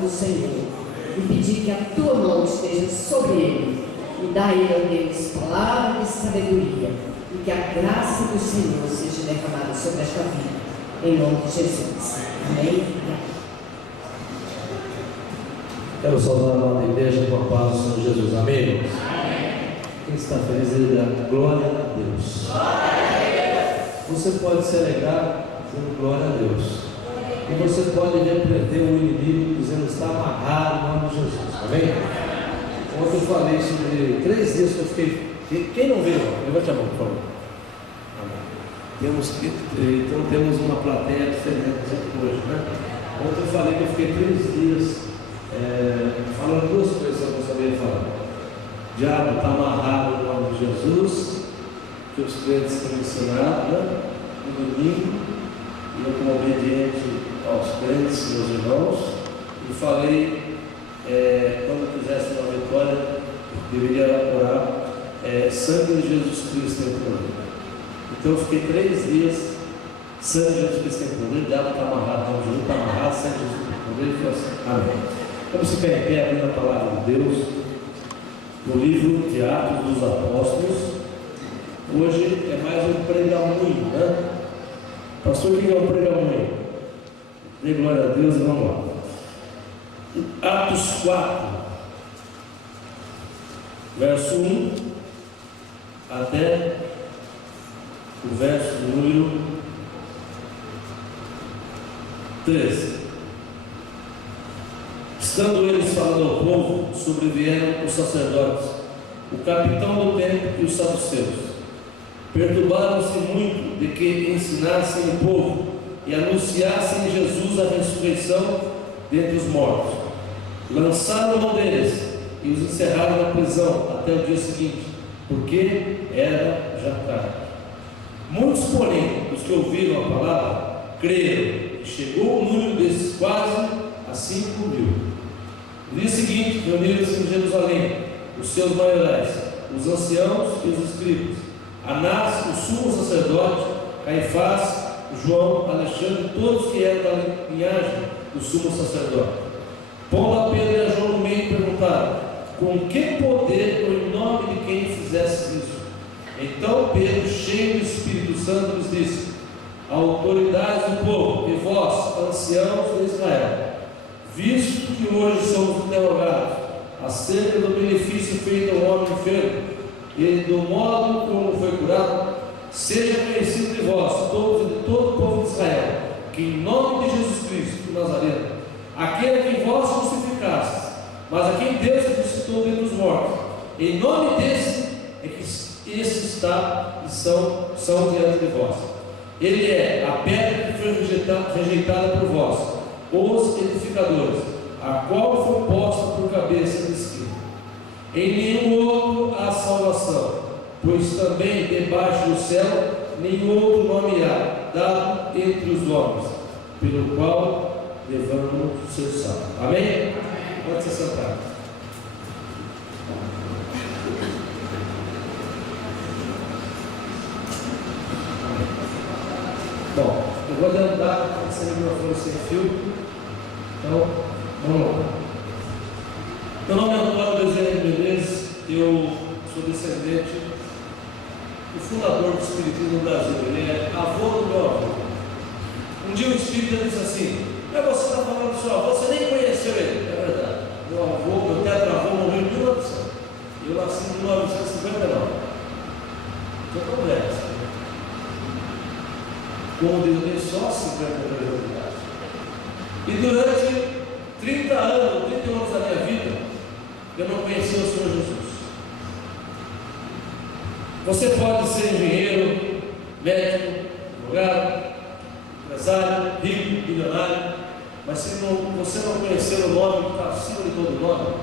do Senhor e pedir que a tua mão esteja sobre ele. E dá a ele, ó Deus, palavra de sabedoria, e que a graça do Senhor seja derramada sobre esta vida, em nome de Jesus. Amém? Quero saudar a amada igreja com a paz do Senhor Jesus. Amém, irmãos? Quem está feliz, ele dá glória a Deus. Você pode se alegrar dizendo glória a Deus. E você pode repreender o inimigo dizendo está amarrado em nome de Jesus. Amém? Ontem eu falei sobre 3 dias que eu fiquei. Quem não veio? Levante a mão, por favor. Então temos uma plateia diferente hoje, né? Ontem eu falei que eu fiquei 3 dias falando 2 coisas que eu não sabia falar. O diabo está amarrado no nome de Jesus, que os crentes têm ensinado, né? No domingo, e eu como obediente aos crentes, meus irmãos, e falei, quando eu quisesse uma vitória, deveria orar, sangue de Jesus Cristo tem poder. Então eu fiquei 3 dias, sangue de Jesus Cristo tem poder, o diabo está amarrado, não, Jesus está amarrado, sangue de Jesus tem poder, e falou assim, amém. Vamos ficar em pé, abrindo a palavra de Deus, no livro de Atos dos Apóstolos. Hoje é mais um pregamunho, né? Pastor, o que é um pregamunho? Dê glória a Deus e vamos lá. Atos 4, verso 1 até o verso número 13. Estando eles falando ao povo, sobrevieram os sacerdotes, o capitão do templo e os saduceus. Perturbaram-se muito de que ensinassem o povo e anunciassem em Jesus a ressurreição dentre os mortos. Lançaram a mão deles e os encerraram na prisão até o dia seguinte, porque era já tarde. Muitos, porém, dos que ouviram a palavra, creram, e chegou o número desses quase a 5.000. No dia seguinte, reuniram-se em Jerusalém os seus maiorais, os anciãos e os escribas, Anás, o sumo sacerdote, Caifás, João, Alexandre, todos que eram da linhagem do sumo sacerdote. Pondo a Pedro e a João no meio, perguntaram: com que poder ou em nome de quem fizesse isso? Então Pedro, cheio do Espírito Santo, lhes disse: autoridades do povo e vós, anciãos de Israel, visto que hoje somos interrogados acerca do benefício feito ao homem enfermo e do modo como foi curado, seja conhecido de vós, todos e de todo o povo de Israel, que em nome de Jesus Cristo, o Nazareno, aquele a quem vós crucificastes, mas a quem Deus ressuscitou dentre os mortos, em nome desse é que esses está e são diante de vós. Ele é a pedra que foi rejeitada por vós, os edificadores, a qual foi posta por cabeça de esquina. Em nenhum outro há salvação, pois também debaixo do céu nenhum outro nome há dado entre os homens, pelo qual devamos ser salvos. Amém? Pode se sentar. Bom, eu vou adiantar esse microfone sem fio, então vamos lá. Meu nome é Antônio Bezerra Menezes, eu sou descendente do fundador do Espiritismo no Brasil, ele é avô do meu avô. Um dia o Espírita disse assim: mas você está falando do seu avô, você nem conheceu ele. É verdade, meu avô, meu tetravô morreu em 1900, eu nasci em 1959, eu estou velho assim. Como Deus tem só 52 anos de idade. E durante 30 anos, 31 anos da minha vida, eu não conhecia o Senhor Jesus. Você pode ser engenheiro, médico, advogado, empresário, rico, milionário, mas se você não conhecer o nome que está acima de todo nome,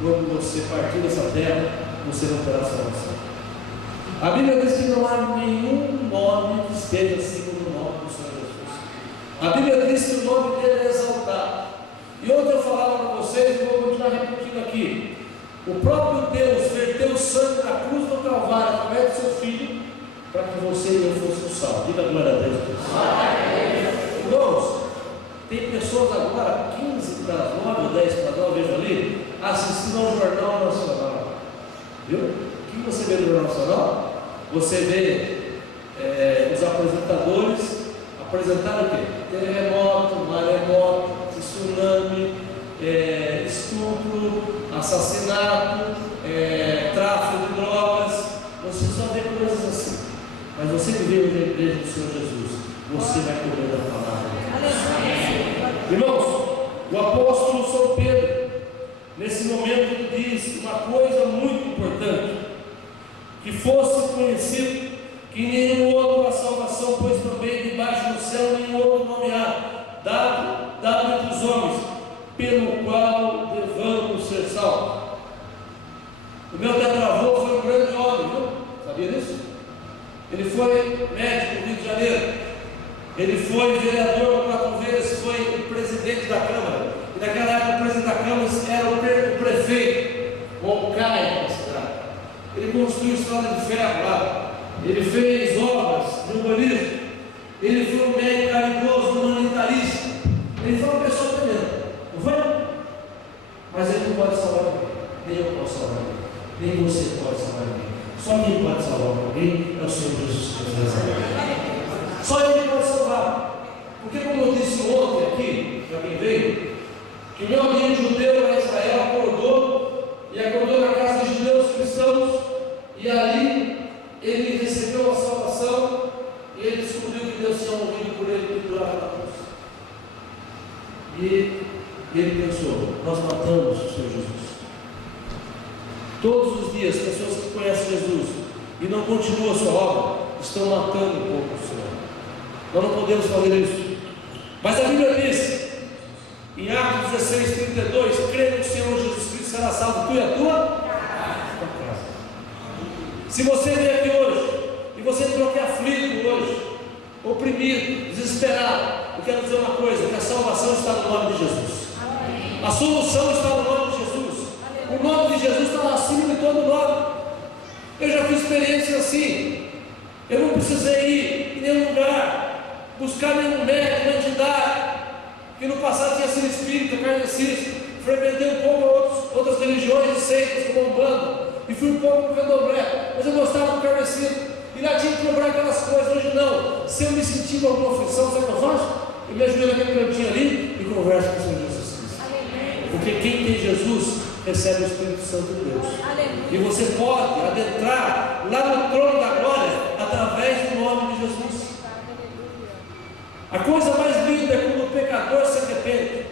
quando você partir dessa terra, você não terá salvação. A Bíblia diz que não há nenhum nome que esteja acima do nome do Senhor Jesus. A Bíblia diz que o nome dele é exaltado. E ontem eu falava para vocês, e vou continuar repetindo aqui: o próprio Deus verteu o sangue na cruz do Calvário através do seu Filho, para que você e eu fossem salvos. Diga glória a Deus. Irmãos, tem pessoas agora, 15 para as 9, eu assistindo ao Jornal Nacional. Viu? O que você vê no Jornal Nacional? Você vê os apresentadores apresentaram o quê? Terremoto, maremoto, tsunami, estupro, assassinato, tráfico de drogas. Você só vê coisas assim. Mas você que veio na igreja do Senhor Jesus, você vai comer da palavra. Irmãos, o apóstolo São Pedro, nesse momento, ele diz uma coisa muito importante: que fosse conhecido que nenhum outro há salvação, pois também debaixo do céu nenhum outro nome há, dado entre os homens, pelo qual devamos ser salvos. O meu tetravô foi um grande homem, viu? Sabia disso? Ele foi médico no Rio de Janeiro, ele foi vereador 4 vezes, foi presidente da Câmara, e naquela época o presidente da Câmara era o prefeito, ou o Caio da cidade. Ele construiu estrada de ferro lá, ele fez obras de urbanismo, ele foi um médico caridoso, humanitarista, ele foi uma pessoa tremenda, não foi? Mas ele não pode salvar ninguém, nem eu posso salvar ninguém, nem você pode salvar ninguém. Só quem pode salvar alguém é o Senhor Jesus Cristo. Só Ele pode salvar. Porque, como eu disse ontem aqui, para quem veio, que o meu amigo judeu lá em Israel acordou na casa de judeus cristãos, e ali ele recebeu a salvação, e ele descobriu que Deus tinha morrido por ele pendurado na cruz. E ele pensou: nós matamos o Senhor Jesus. Todos os dias, pessoas que conhecem Jesus e não continuam a sua obra, estão matando um pouco o Senhor. Nós não podemos fazer isso. Mas a Bíblia diz, em Atos 16:32, crê no Senhor Jesus Cristo, será salvo tu e a tua casa. Se você vem aqui hoje, e você entrou aqui aflito hoje, oprimido, desesperado, eu quero dizer uma coisa: que a salvação está no nome de Jesus. A solução está no nome de Jesus. O nome de Jesus está lá acima de todo nome. Eu já fiz experiências assim. Eu não precisei ir em nenhum lugar, buscar nenhum médico, nenhuma entidade, que no passado tinha sido espírita, kardecista. Frequentei um pouco outras religiões e seitas, como Umbanda, e fui um pouco no Candomblé, mas eu gostava do kardecista, e lá tinha que cobrar aquelas coisas. Hoje não. Se eu me sentir com alguma aflição, sabe o que eu faço? Eu me ajoelho naquele cantinho ali e converso com o Senhor Jesus Cristo. Porque quem tem Jesus recebe o Espírito Santo de Deus. Aleluia. E você pode adentrar lá no trono da glória através do nome de Jesus. A coisa mais linda é quando o pecador se arrepende.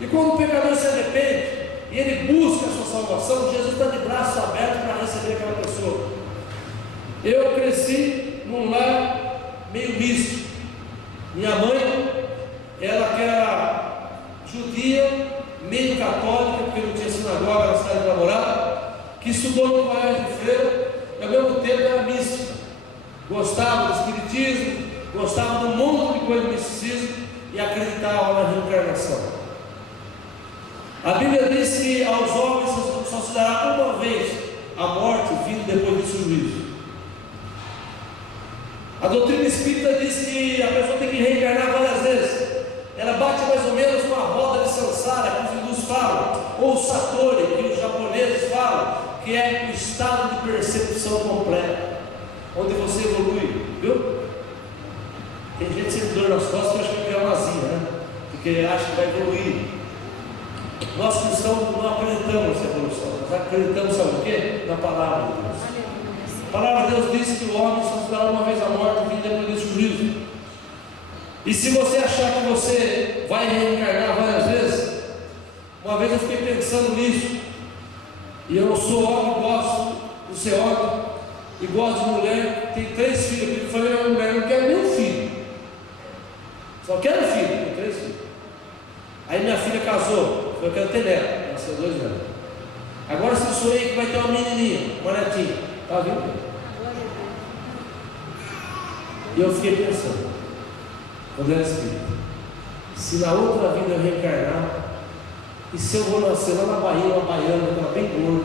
E quando o pecador se arrepende e ele busca a sua salvação, Jesus está de braços abertos para receber aquela pessoa. Eu cresci num lar meio misto. Minha mãe, ela que era judia, meio católica, porque não tinha sinagoga na cidade de Namorada, que estudou no colégio de freira, e ao mesmo tempo era mística, gostava do espiritismo, gostava de um monte de coisa do misticismo e acreditava na reencarnação. A Bíblia diz que aos homens só se dará uma vez a morte vindo depois do juízo. A doutrina espírita diz que a pessoa tem que reencarnar várias vezes. Ela bate mais ou menos com a roda de Sansara, que os hindus falam, ou o Satori, que os japoneses falam, que é o estado de percepção completa, onde você evolui, viu? Tem gente sem dor nas costas que acha que é uma azia, né? Porque acha que vai evoluir. Nós cristãos não acreditamos nessa evolução, nós acreditamos, sabe o quê? Na palavra de Deus. A palavra de Deus diz que o homem só se dará uma vez a morte e depois do juízo. E se você achar que você vai reencarnar várias vezes, uma vez eu fiquei pensando nisso, e eu sou homem, gosto de ser homem, e gosto de mulher, tenho 3 filhos, eu falei a mulher, não quero nenhum filho, só quero filho, tenho 3 filhos. Aí minha filha casou, eu quero ter neto, nasceu 2 netos. Agora se sonhei que vai ter uma menininha, uma netinha, tá vendo? E eu fiquei pensando, quando era espírita, se na outra vida eu reencarnar, e se eu vou nascer lá na Bahia, uma baiana, aquela bem gorda,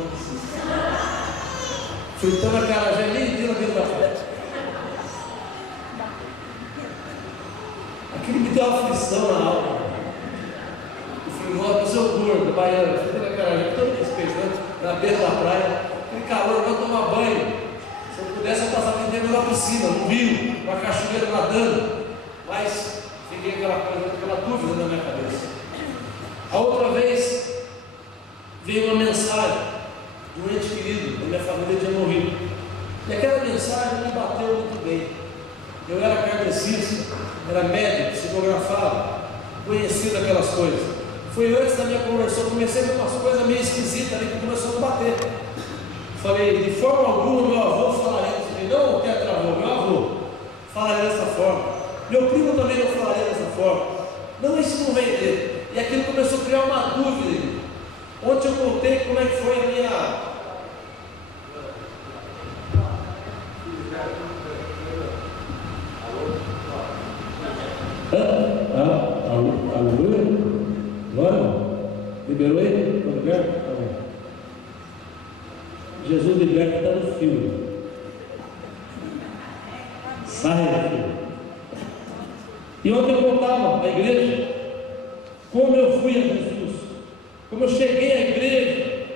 fritando a cara já nem inteira dentro da festa. Aquilo me deu uma aflição na alma. Eu falei, seu gordo, baiano, você tem aquela gente, todo respeito, né? Na beira da praia, aquele calor, eu vou tomar banho. Se eu pudesse, eu passava dentro da piscina, no rio, com a cachoeira nadando. Mas fiquei aquela dúvida na minha cabeça. A outra vez, veio uma mensagem de um ente querido da minha família tinha morrido. E aquela mensagem me bateu muito bem. Eu era kardecista, era médico, psicografava, conhecia daquelas coisas. Foi antes da minha conversão, eu comecei a ver umas coisas meio esquisitas ali que começou a me bater. Falei, de forma alguma meu avô falaria isso. Falei, não, tetravô, meu avô falaria dessa forma. Meu primo também não falaria dessa forma. Não, isso não vem dele. E aquilo começou a criar uma dúvida. Ontem eu contei como é que foi a minha... Aleluia? Glória? Liberou ele? Está liberto? Tá bom. Jesus liberta, está no filme. Sai daqui. E ontem eu contava na igreja como eu fui a Jesus, como eu cheguei à igreja,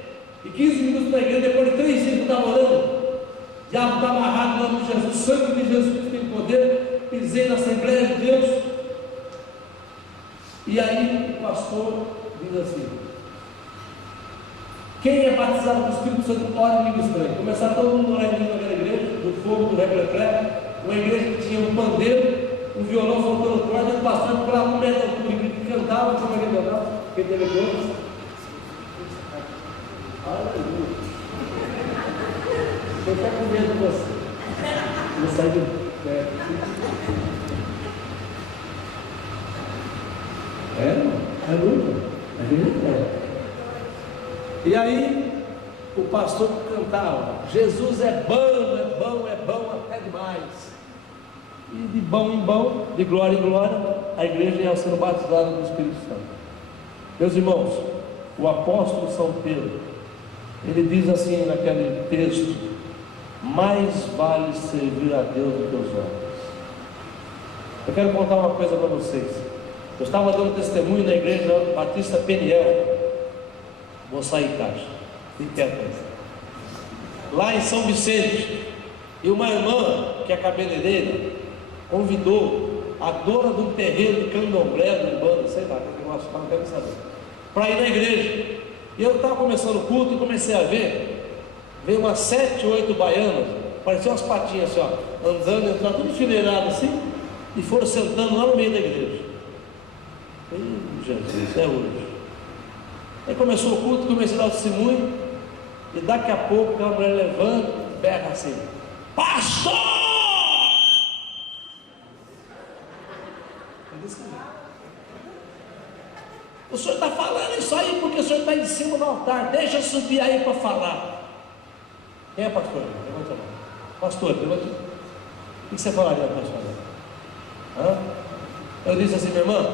e 15 minutos na igreja, depois de 3 dias eu estava orando, o diabo está amarrado no nome de Jesus, o sangue de Jesus tem poder, pisei na Assembleia de Deus. E aí o pastor diz assim: quem é batizado do Espírito Santo ora em língua estranha. Começaram todo mundo a orar em língua naquela igreja, do fogo, do rebre-lebre, uma igreja que tinha um pandeiro, um violão faltando corda, e o pastor procurava um metro de altura, que cantava, como ele cantava, quem teve Deus. Aleluia. Eu estou com medo de você. Vou sair de perto. É luta. E aí, o pastor cantava: Jesus é bom, é bom, é bom até demais. E de bom em bom, de glória em glória, a igreja ia sendo batizada no Espírito Santo. Meus irmãos, o apóstolo São Pedro, ele diz assim naquele texto: mais vale servir a Deus do que os homens. Eu quero contar uma coisa para vocês. Eu estava dando testemunho na igreja Batista Peniel. Vou sair caixa. Fique quieto aí. Lá em São Vicente. E uma irmã, que é cabeleireira, convidou a dona de um terreiro de candomblé, do Umbanda, sei lá, que negócio, não quero saber, para ir na igreja. E eu estava começando o culto e comecei a ver. Veio umas 7, 8 baianas, pareciam umas patinhas assim, ó, andando, entrando tudo enfileirado assim, e foram sentando lá no meio da igreja. Jesus, é hoje. Aí começou o culto, comecei a dar o testemunho, e daqui a pouco aquela mulher levanta, berra assim: pastor! O senhor está falando isso aí porque o senhor está em cima do altar, deixa eu subir aí para falar. Quem é pastor? Levanta a mão. Pastor, levanta. O que você falaria, pastor? Eu disse assim: minha irmã,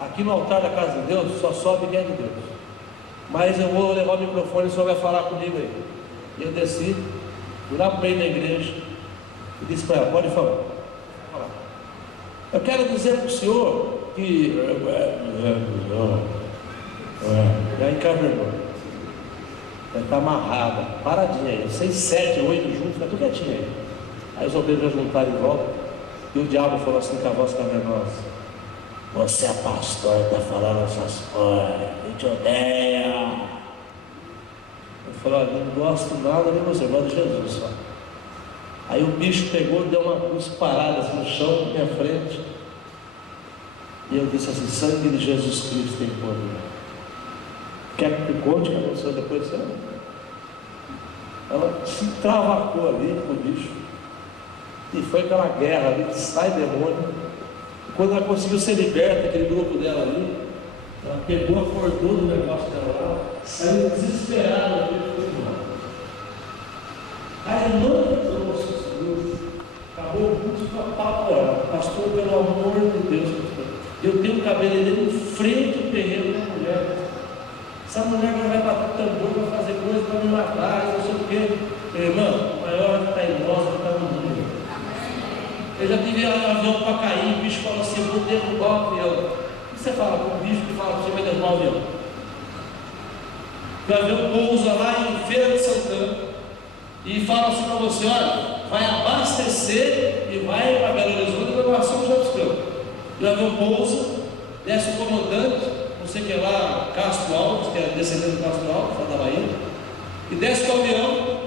aqui no altar da casa de Deus só sobe quem é de Deus, mas eu vou levar o microfone e o senhor vai falar comigo aí. E eu desci, fui lá para o meio da igreja e disse para ela: pode falar. Eu quero dizer para o senhor que e aí encavernou, está amarrada, paradinha aí, 6, 7, 8 juntos, está tudo quietinho aí. Aí os obreiros já juntaram em volta, e o diabo falou assim com a voz cavernosa: você é pastor, está falando essas coisas, eu te odeio. Eu falei: olha, não gosto nada de você, eu gosto de Jesus só. Aí o bicho pegou, deu uma cusparada assim no chão, na minha frente, e eu disse assim: sangue de Jesus Cristo tem poder. Quer que eu conte o que aconteceu depois disso? Ela se travacou ali com o bicho, e foi aquela guerra ali, que sai demônio. Quando ela conseguiu ser liberta, aquele grupo dela ali, ela pegou, acordou do negócio dela lá, saiu desesperada daqui e foi embora. A irmã trouxe os grupos, acabou o culto, ficou apavorado: pastor, pelo amor de Deus, pastor, eu tenho um cabeleireiro em frente ao terreiro da mulher. Essa mulher agora vai bater o tambor, vai fazer coisa para me matar, não sei o quê. Meu irmão, o maior que está em nós, que está no mundo. Eu já tive avião para cair, o bicho falou assim: eu vou derrubar o avião. O que você fala com um bicho que fala que você vai derrubar o avião? o avião pousa lá em Feira de Santana e fala assim para você: olha, vai abastecer e vai para Belo Horizonte e vai para São José dos Campos. E o avião pousa, desce o comandante, não sei o que lá, Castro Alves, que é descendente do Castro Alves, lá da Bahia, e desce com o avião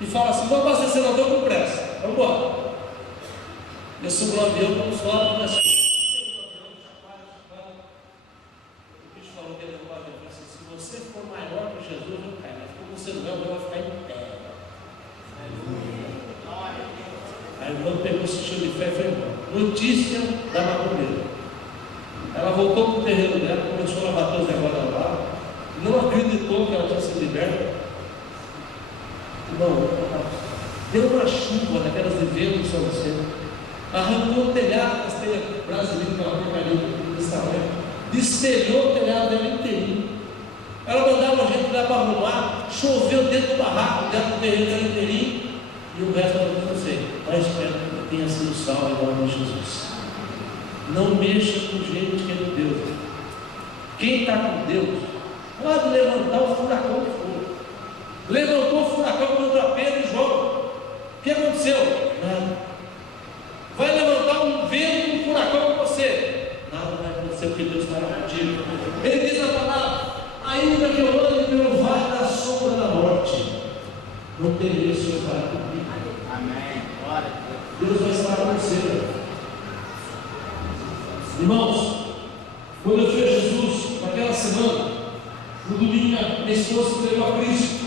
e fala assim: vou abastecer, não estou com pressa, vamos embora. Eu subo no avião, vamos lá, começa a... O bicho falou que ele derrubou o avião. Eu falei assim: se você for maior que Jesus, eu vou cair. Mas como você não é, o meu vai ficar em pé. Aí o irmão pegou, se encheu de fé e foi embora. Notícia da macumbeira. Ela voltou para o terreno dela, começou a bater os negócios lá, não acreditou que ela tinha sido liberta. Irmão, deu uma chuva daquelas de vento em São Vicente, arrancou o telhado das telhas brasileiras, aquela porcaria desse tamanho, destelhou o telhado dela inteirinho. Ela mandava a gente lá para arrumar, choveu dentro do barraco, dentro do terreno dela inteirinho, e o resto eu não sei. Mas espero que tenha sido salvo em nome de Jesus. Não mexa com gente que é de Deus. Quem está com Deus pode levantar o furacão que for. Levantou o furacão contra Pedro e João. O que aconteceu? Nada. Vai levantar um vento, um furacão com você. Nada vai acontecer porque Deus está contigo. Ele diz na palavra: ainda que eu ande pelo vale da sombra da morte, não temerei, o Senhor estará comigo. Amém. Glória a Deus vai estar com você. Irmãos, quando eu fui a Jesus naquela semana, no domingo, minha esposa se entregou a Cristo.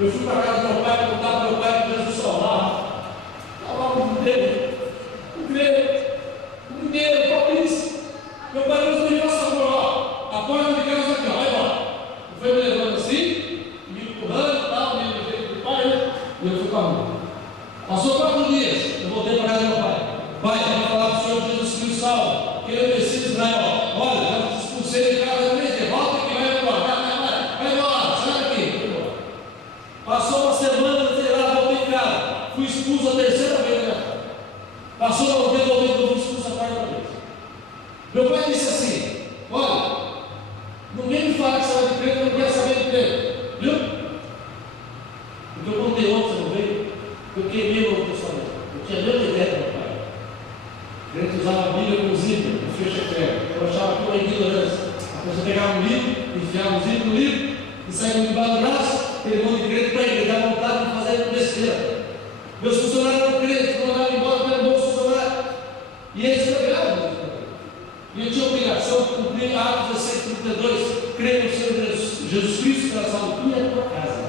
Eu fui para casa do meu pai, contar para meu pai que Jesus salvava. Salvava o primeiro, Patrícia. Meu pai nos deu essa porra, a porta de casa aqui, ó, vai embora. Eu fui me levando assim, me empurrando e tal, me levando do pai, né? E eu fui para a rua. Passou 4 dias, eu voltei para casa do meu pai. Pai, eu vou falar para o Senhor Jesus Cristo salvo. Que eu desci de Israel, olha, já te expulsei de casa 3 dias, volta que vai embora, vai embora, sai daqui, vai embora. Passou uma semana, sei lá, voltei em casa, fui expulso a 3ª vez, né? Passou uma vez, voltei, eu fui expulso a 4ª vez. Meu pai disse assim: olha, não vem me falar que você vai de crente, eu não quero saber de crente, viu? Porque eu contei ontem, você não veio? Eu queimei o Novo Testamento, eu tinha a mesma ideia do meu pai. A gente usava a Bíblia com zíper, com fecha-ferro. Eu achava que uma ignorância. A pessoa pegava um livro, enfiava o zíper no livro e saía debaixo do braço, aquele monte de crente para ele, dava vontade de fazer besteira. Meus funcionários eram crentes, mandavam embora pelo bom funcionário. E eles pegavam. E eu tinha a obrigação de cumprir Atos 16:32, crer no Senhor Jesus Cristo, que era salvo tu e a tua casa.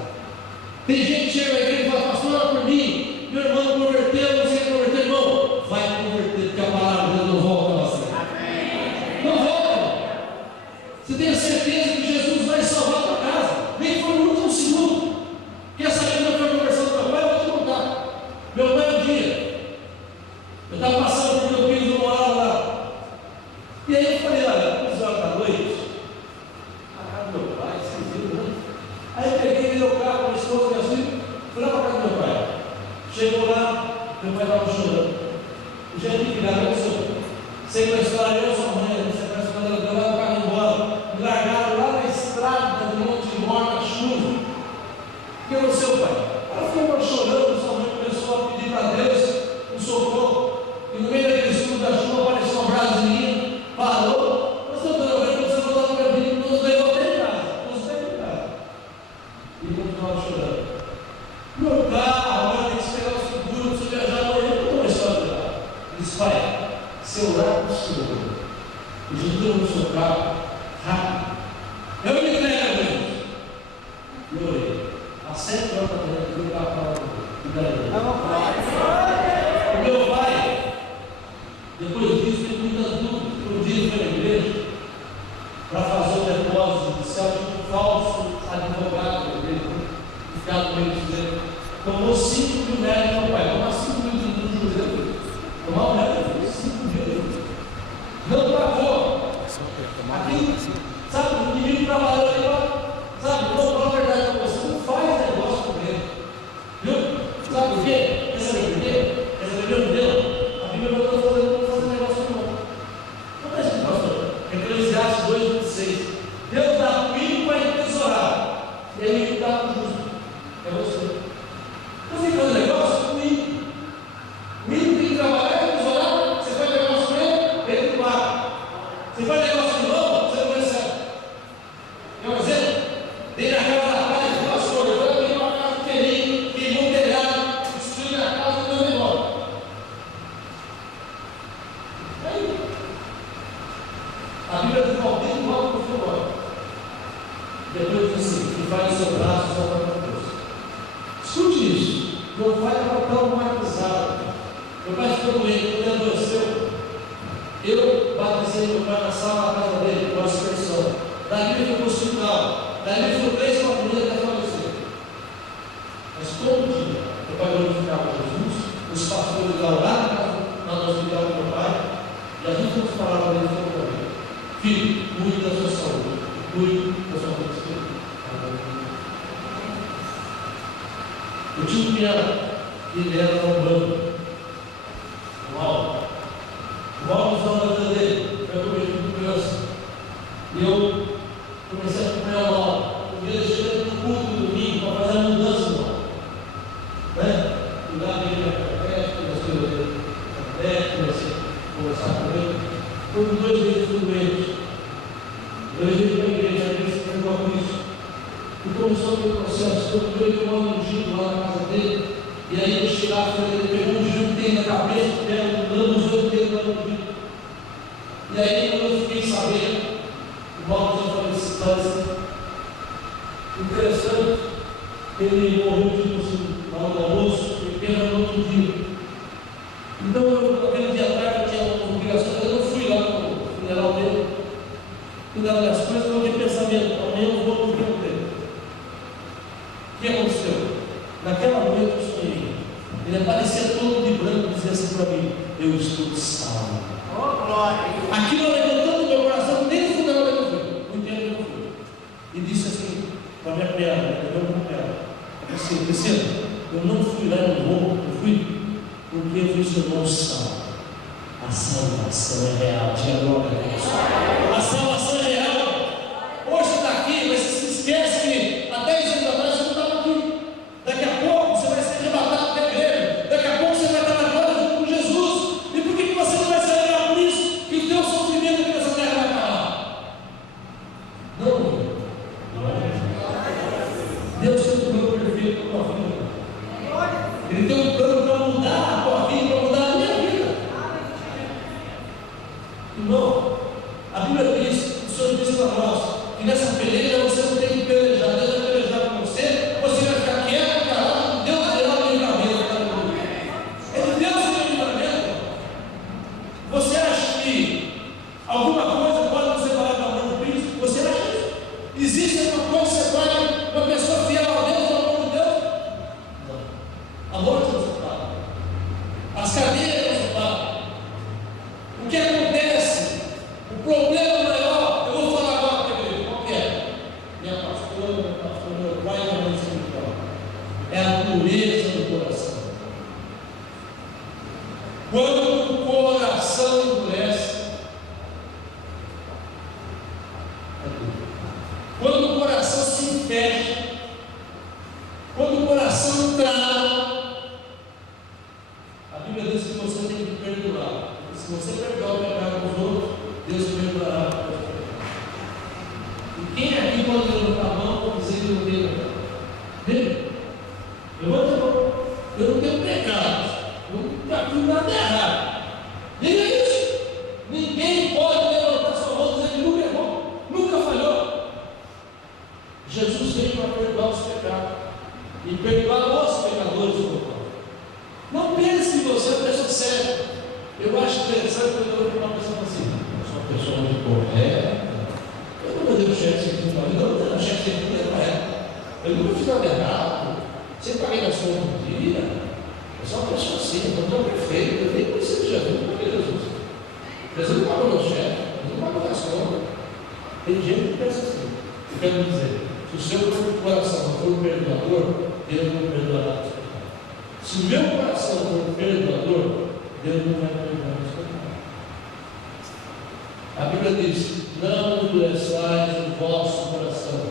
Tem gente que chega na igreja e fala: pastor, ora por mim, meu irmão converteu, não sei converter, irmão. Vai converter, porque a palavra de Deus não volta a você. Não volta. Você tem a certeza que Jesus vai salvar a tua casa, nem que for no último segundo. Quer saber como foi a conversão do meu pai? Eu vou te contar. Meu pai, um dia, eu estava passando por meu filho, eu morava lá. E aí eu falei: olha, 11 horas da noite, a casa do meu pai, vocês viram, né? Aí eu peguei meu carro com a minha esposa e assim, fui lá para a casa do meu pai. Chegou lá, meu pai estava chorando. O jeito de virar, eu sou. Sei que a história, eu sou a mãe, você conhece quando ela levaram o carro embora. Me largaram lá na estrada de Monte de Morte, na chuva. E eu não sei o pai. Ela ficou chorando, sua mãe começou a pedir para Deus um socorro. E no meio daquele escuro da chuva apareceu uma brasilinha, parou. Mas doutor, eu quero que você voltar para mim, nos levou até em casa. E continuava chorando. Meu carro, agora tem que esperar o seguro, se viajar amanhã, eu contou uma história dela. Disse: pai, se eu orar com o Senhor, e Jesus no seu carro, rápido, eu me entrego a Deus. E eu orei. Às 7 horas da manhã, eu fui para o meu pai, depois disso, teve muitas dúvidas. Um dia ele foi na igreja para fazer o depósito judicial de um falso advogado dele, que ficava no meio do dinheiro. Tomou 5 mil reais do meu pai. Tomar 5 mil de juros. Tomar um real, 5 mil. Não pagou. Aqui, sabe, o menino trabalhou ali lá. Sabe, vou falar a verdade para você. Não faz negócio com ele. Viu? Sabe por quê? Quer saber por quê? Quer saber meu Deus? A Bíblia não está fazendo negócio não. Não é assim, pastor. Eclesiastes 2:26. Deus dá trigo para entesourar, Depois diz assim: que faz o seu braço só para Deus. Escute isso. Meu pai estava traumatizado. Meu pai ficou doente, quando ele adoeceu. Eu batizei meu pai na sala da casa dele, com a aspersão. Daí ele foi para o hospital. Daí ele foi 3 famílias até falecer. Mas todo dia, meu pai glorificava Jesus, os pastores lá no hospital do meu pai, e a gente não falava dele todo para ele: filho, cuide da sua saúde, cuide da sua vida espiritual. Eu tinha um piano, e ele era um banco. O Paulo estava na vida dele, eu comecei com criança. E eu comecei a acompanhar o Paulo. Um dia ele chega no culto do domingo para fazer a mudança do Paulo. Cuidar dele na carpete, das coisas dele na carpete, comecei a conversar com ele. Foram 2 vezes tudo doente. 2 vezes para a igreja, a igreja se pegou com isso. E começou aquele processo. Todo dia eu tomava um giro lá na casa dele. E aí ele chegava, ele pegou um giro que tem na cabeça, dando os 8 dedos dando um giro. E aí, quando eu fiquei sabendo, o Paulo já faleceu. Interessante, ele morreu tipo assim, na hora do almoço, e pena no outro dia. Então, aquele dia atrás, eu tinha uma obrigação, mas eu não fui lá no funeral dele. Cuidar das coisas, eu tive pensamento: amanhã eu vou no funeral dele. O que aconteceu? Naquela noite eu sonhei. Ele aparecia todo de branco e dizia assim para mim: eu estou salvo. Aquilo levantando meu coração, nem no funeral eu não fui. No dia eu não fui. E disse assim para minha cunhada: Cristina, eu não fui lá no morro, eu fui porque eu vi seu irmão salvo. A salvação é real. Diga glória a Deus. A salvação é real. Hoje está aqui, mas se esquece que há 10 anos atrás você não estava aqui. Daqui a pouco você vai ser arrebatado da igreja. Daqui a pouco você vai estar na glória junto com Jesus. E por que você não vai se alegrar por isso? Que o teu sofrimento aqui nessa terra vai acabar. Não. Deus tem um plano perfeito para a tua vida. Ele tem um plano para mudar a tua vida, para mudar a minha vida. Irmão, a Bíblia diz, o Senhor diz para nós, que nessa peleja você não tem que pelejar. Deus vai pelejar com você, você vai ficar quieto, calado, Deus terá o livramento. É de Deus o livramento. Você acha que alguma coisa pode nos separar do amor de Cristo? Você acha isso? Existe alguma coisa que separe uma pessoa fiel a Deus do amor de Deus? Não. A morte não separa. As cadeias não separam. O que acontece? O problema maior, eu vou falar agora para ele, qual que é? Minha pastora, meu pastor, meu pai e minha mãe espiritual. É a pureza do coração. Quando o coração endurece, quando o coração se fecha, quando o coração trava, a Bíblia diz que você tem que perdoar. Se você perdoar o pecado dos outros, Deus perdoará o teu pecado. E quem aqui pode levantar a mão e dizer que não tem pecado? Dele? Levanta a mão. Eu não tenho pecado. Não fiz nada errado. Diga isso. Ninguém pode levantar sua mão e dizer que nunca errou, nunca falhou. Jesus veio para perdoar os pecados e perdoar os pecadores do povo. Não pense que você é uma pessoa séria. Eu acho interessante quando eu vejo uma pessoa assim: eu sou uma pessoa muito correta, eu não mandei o chefe sem cumprir, eu não mandei o chefe sem cumprir, eu nunca fiz nada errado, sempre paguei minhas contas no dia, eu sou uma pessoa assim, eu não estou perfeito, eu nem preciso de Jesus, não quero Jesus. Jesus não pagou meu chefe, eu não pago minhas contas. Tem gente que pensa assim. Eu quero dizer: se o seu coração for perdoador, Deus não perdoará os pecados. Se o meu coração for perdoador, Deus não vai perdoar os pecados. A Bíblia diz: não endureçais o vosso coração,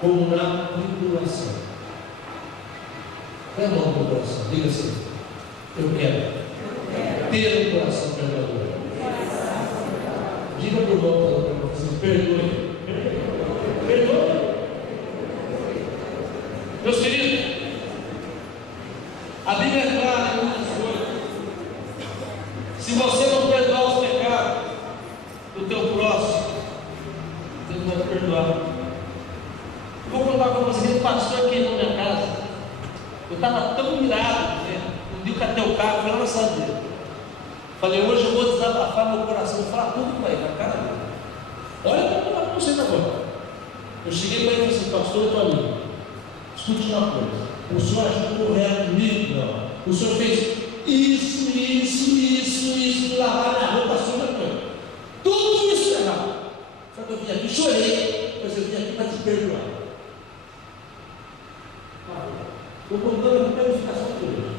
como na tribulação. Põe a mão no coração, diga assim: eu quero ter um coração perdoador. Diga para o irmão assim: perdoe. Perdoe. Meus queridos, a Bíblia é clara em muitas coisas. Se você não perdoar os pecados do teu próximo, Deus não vai perdoar. para você que o pastor queimou minha casa. Eu estava tão mirado, né? Um dia eu catei o carro, fui lá na sala dele. Falei, hoje eu vou desabafar meu coração, vou falar tudo para ele, na cara dele. Olha como eu vou falar com vocês agora. Eu cheguei para ele e falei assim, pastor, eu estou ali. Escute uma coisa. O senhor achou correto comigo? Não. O senhor fez isso, lavar minha roupa suja coisa. Tudo isso é errado. Só que eu vim aqui, chorei, mas eu vim aqui para te perdoar. Estou contando a planificação de hoje.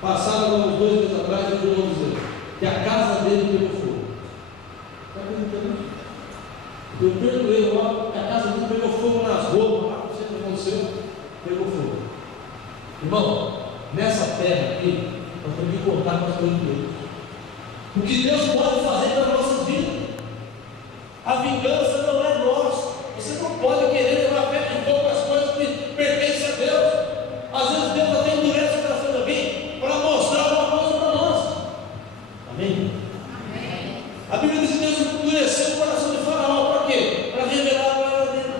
Passaram uns 2 meses atrás, eu vou dizer que a casa dele pegou fogo. Está acreditando? Eu perdoei logo que a casa dele pegou fogo nas roupas, lá, não sei o que aconteceu, pegou fogo. Irmão, nessa terra aqui, nós temos que contar com as coisas de Deus. O que Deus pode fazer para nossas vidas. A vingança não é nossa. Você não pode querer levar ferro de fogo as coisas que pertencem a Deus. Às vezes Deus até endurece o coração de alguém para mostrar alguma coisa para nós. Amém? Amém? A Bíblia diz que Deus endureceu o coração de Faraó. Para quê? Para revelar a glória dele.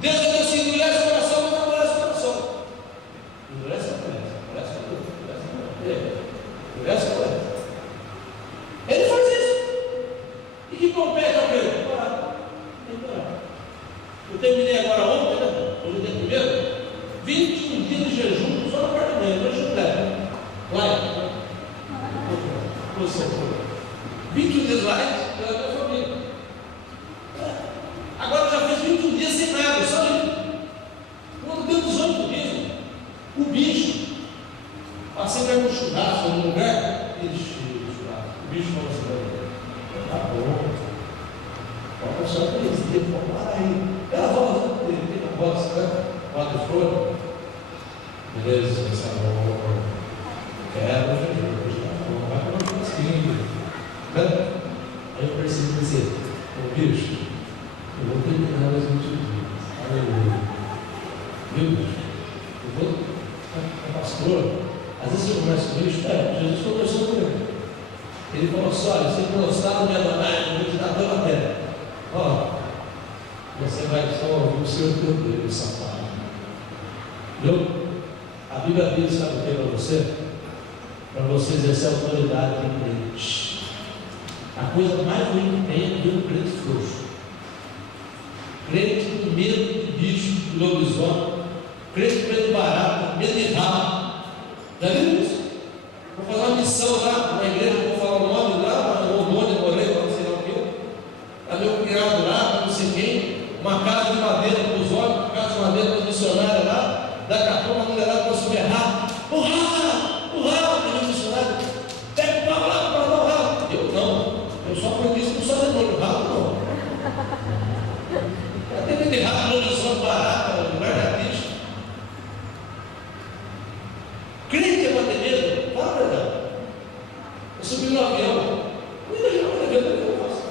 Deus é Deus que endurece o coração, mas não endurece o coração. Endurece ou endurece? Ele faz isso. E que compete ao Pedro? Eu terminei agora ontem, né? Hoje é dia primeiro. 21 dias de jejum só no apartamento, no Chulé. Lá. Você foi. 21 dias lá pela minha família. Agora já fez 21 dias sem nada, só isso. Quando deu 18 dias, o bicho. Passei para um churrasco em um lugar, churrasco. O bicho falou assim: tá bom. Olha só que esse tempo, para aí. Ela volta, tem uma voz, né? Quatro flores. Beleza, essa boa. Quero jejum, tá bom. Vai para uma coisinha. Aí eu percebi dizer: ô bicho, eu vou terminar os 20 dias. Aleluia. Viu, bicho? Eu vou. Pastor, às vezes eu converso com o bicho, Jesus conversou com ele. Ele falou assim: olha, se gostar da minha bandagem, eu vou te dar toda a terra. Ó, você vai só ouvir o seu teu Deus, safado. Viu? A Bíblia diz, sabe o que é para você? Para você exercer a autoridade de crente. A coisa mais ruim que tem é ver um crente frouxo. Crente com medo de bicho, de lobisomem. Crente com medo de barato, medo de rabo. Já viu isso? Vou fazer uma missão lá na igreja, vou falar o nome lá, o nome, Moreira, não sei lá o quê. Está meu cunhado lá, não sei quem, uma casa de madeira para os homens, uma casa de madeira para os missionários lá. Daqui a pouco a mulherada começou a berrar: urrá, menino missionário, pega o pau lá para dar o ralo. Eu não, eu só aprendi isso com o sabedor, o ralo não. Até que tem ralo no horizonte barato, no lugar da bicha. Crente é bater medo? Fala a verdade. Eu subi no avião, não imagina o avião que eu faço.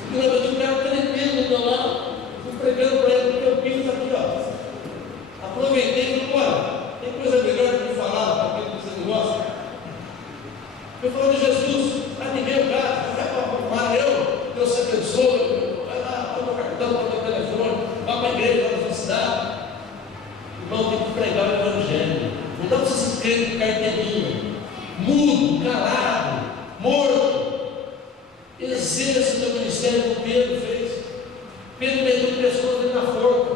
Subi no avião, tinha um cara tremendo do meu lado, fui pregando para ele, porque eu piso aqui, ó. Aproveitei e falei: olha, tem coisa melhor do que falar para aquilo que você não gosta? Eu falei de Jesus, ninguém o cara, vai para o eu, Deus te abençoe, vai lá, toma o cartão, toma o telefone, vai para a igreja, vai para a cidade. Irmão, tem que pregar o evangelho. Não dá para você se inscrever com carteirinha, mudo, calado, morto. Exerça o teu ministério como Pedro fez. Pedro meteu pessoas dentro da forca,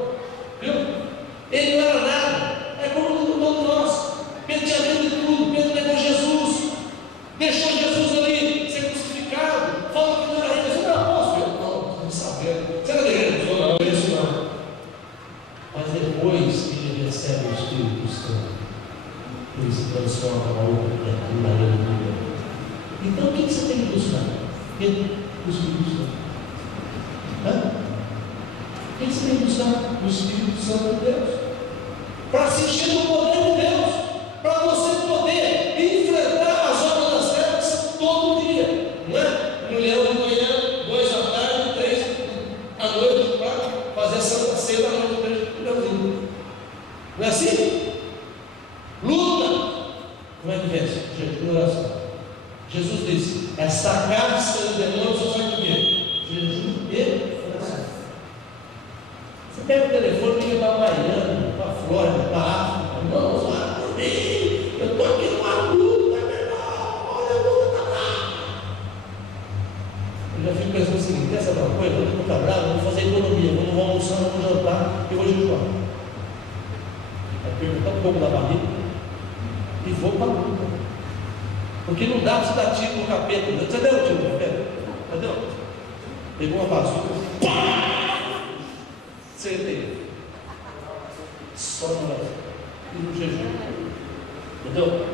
viu? Ele não era nada, é como todos nós. Pedro tinha medo de tudo. Pedro negou Jesus, deixou Jesus ali ser crucificado, falou que não era ele. Você não era apóstolo? Não, não sabia. Você era da igreja? Não, não, isso não. Mas depois que ele recebe o Espírito Santo, ele se transforma na outra criatura, aleluia. Então o que você tem que buscar? O Espírito Santo. O que você tem que buscar? O Espírito Santo de Deus. Para se encher do poder de Deus, para você poder enfrentar as obras das trevas todo dia. Não é? Um leão de manhã, 2 à tarde, 3 à noite, para fazer a Santa Ceia da noite. Não é assim? Luta! Como é que vence? Jejum e oração. Jesus disse: esta casa de demônios só sai do quê? Jejum e oração. eu fico pensando o seguinte: quer saber uma coisa? Eu estou muito bravo, vou fazer economia, eu não vou almoçar, não vou jantar, eu vou jejuar. Aí perguntar um pouco da barriga e vou para a luta. Porque não dá para você dar tiro no capeta. Você deu um tiro no capeta? Entendeu? Pegou uma bazuca, pá! Acertei. Só no jejum. Entendeu?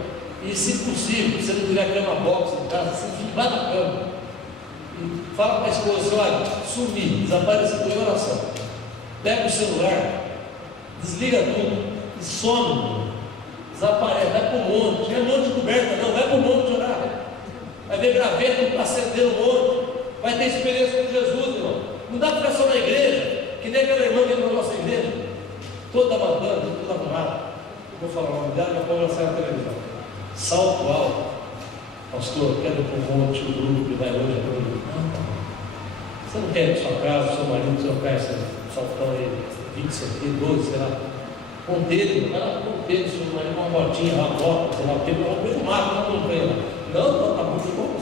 E se possível, se não tiver cama box em casa, você fica embaixo da cama e fala para a esposa: olha, sumir, desapareceu em oração. Pega o celular, desliga tudo e some. Desaparece, vai para o monte. Não é monte de coberta, não, vai para o monte orar. Vai ver graveta acendendo o monte. Vai ter experiência com Jesus, irmão. Não dá para ficar só na igreja, que nem aquela irmã que entrou na nossa igreja, toda madame, toda arrumada. Vou falar o nome dela, depois ela sai na televisão. Salto alto. Pastor, quero ir para o monte, o grupo que vai hoje. Você não quer ir para sua casa, seu marido, seu pai, esse saltão aí, 20 centímetros, 12, sei lá. Com dedo, com dedo, seu marido, uma botinha, uma bota, sei lá, porque uma coisa do mato, não tem lá. Não, tá muito bom.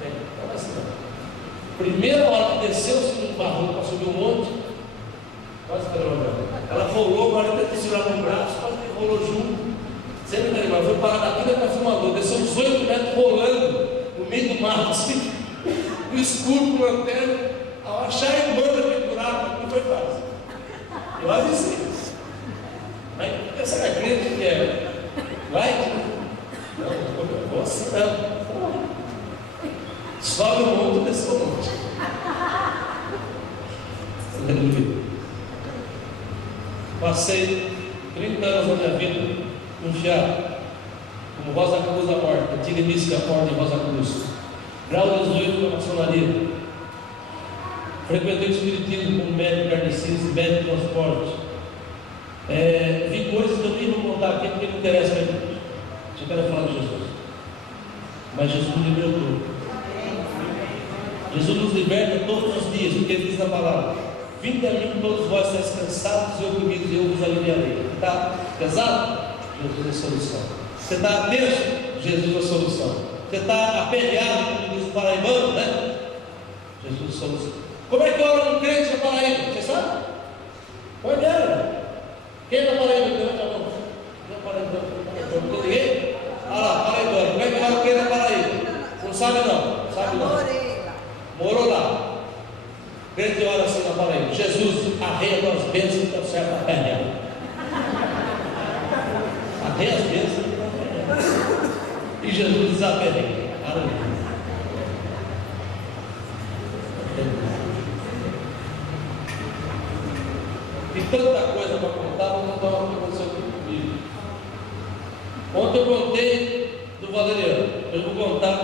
Não é assim, não. Primeira hora que desceu o segundo barro para subir o monte, quase ela rolou, agora teve que segurar no braço, quase que rolou junto. Sempre tá animado, foi parar daqui para filmador, desceu uns 8 metros rolando no meio do mato, assim, no escuro, com lanterna, ao achar a irmã pendurada, não foi fácil. Eu avisei. Mas essa é a crente que é light? Não, eu vou assim não. Sobe o monte, desceu o monte. Aleluia. Passei 30 anos da minha vida confiado como Rosa Cruz da Morte, antiga mística forte de Rosa Cruz. Grau 18 da maçonaria. Frequentei o espiritismo como médico carnicista e médico de transporte. Vi coisas que eu nem vou contar aqui porque não interessa a mim. Eu quero falar de Jesus. Mas Jesus me libertou. Jesus nos liberta todos os dias, porque Ele diz na palavra: vinde a mim todos vós estáis cansados e oprimidos, e eu vos aliviarei. Está pesado? Jesus é a solução. Você está tenso? Jesus é a solução. Você está apelhado, como diz o paraibano, né? Jesus é a solução. Como é que ora um crente na Paraíba? Você sabe? Pode era. Quem na Paraíba? Levanta a mão. Não, Paraíba. Não tem ninguém? Ah lá, paraibano. Como é que ora quem na Paraíba? Não sabe não. Sabe não. Morou lá. Crente ora assim na Paraíba: Jesus, arreia as bênçãos que estão certo a perna. Arreia as bênçãos que estão perna. E Jesus desaperreia. Aleluia. Tem tanta coisa para contar, vou contar uma que aconteceu comigo. Ontem eu contei do Valeriano. Eu vou contar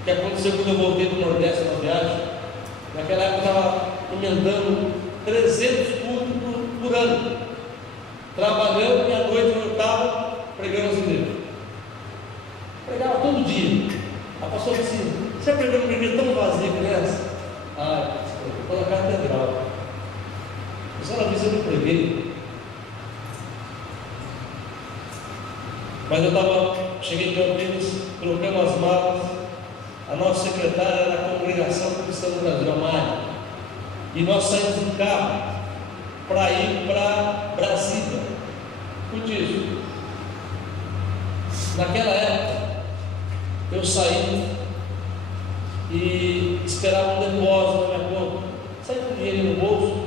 o que aconteceu quando eu voltei do Nordeste na viagem. Naquela época eu estava emendando 300 cultos por ano, trabalhando, e à noite eu estava pregando as igrejas. Pregava todo dia. A pastora disse assim: você pregou uma igreja tão vazia que nessa? Ah, estou na catedral. A senhora disse: eu não preguei. Mas eu cheguei em Campinas, colocamos as malas. A nossa secretária era a Congregação Cristã do Brasil, a Mari. E nós saímos de carro para ir para Brasília. Por isso, naquela época, eu saí e esperava um depósito na minha conta. Saí com dinheiro no bolso,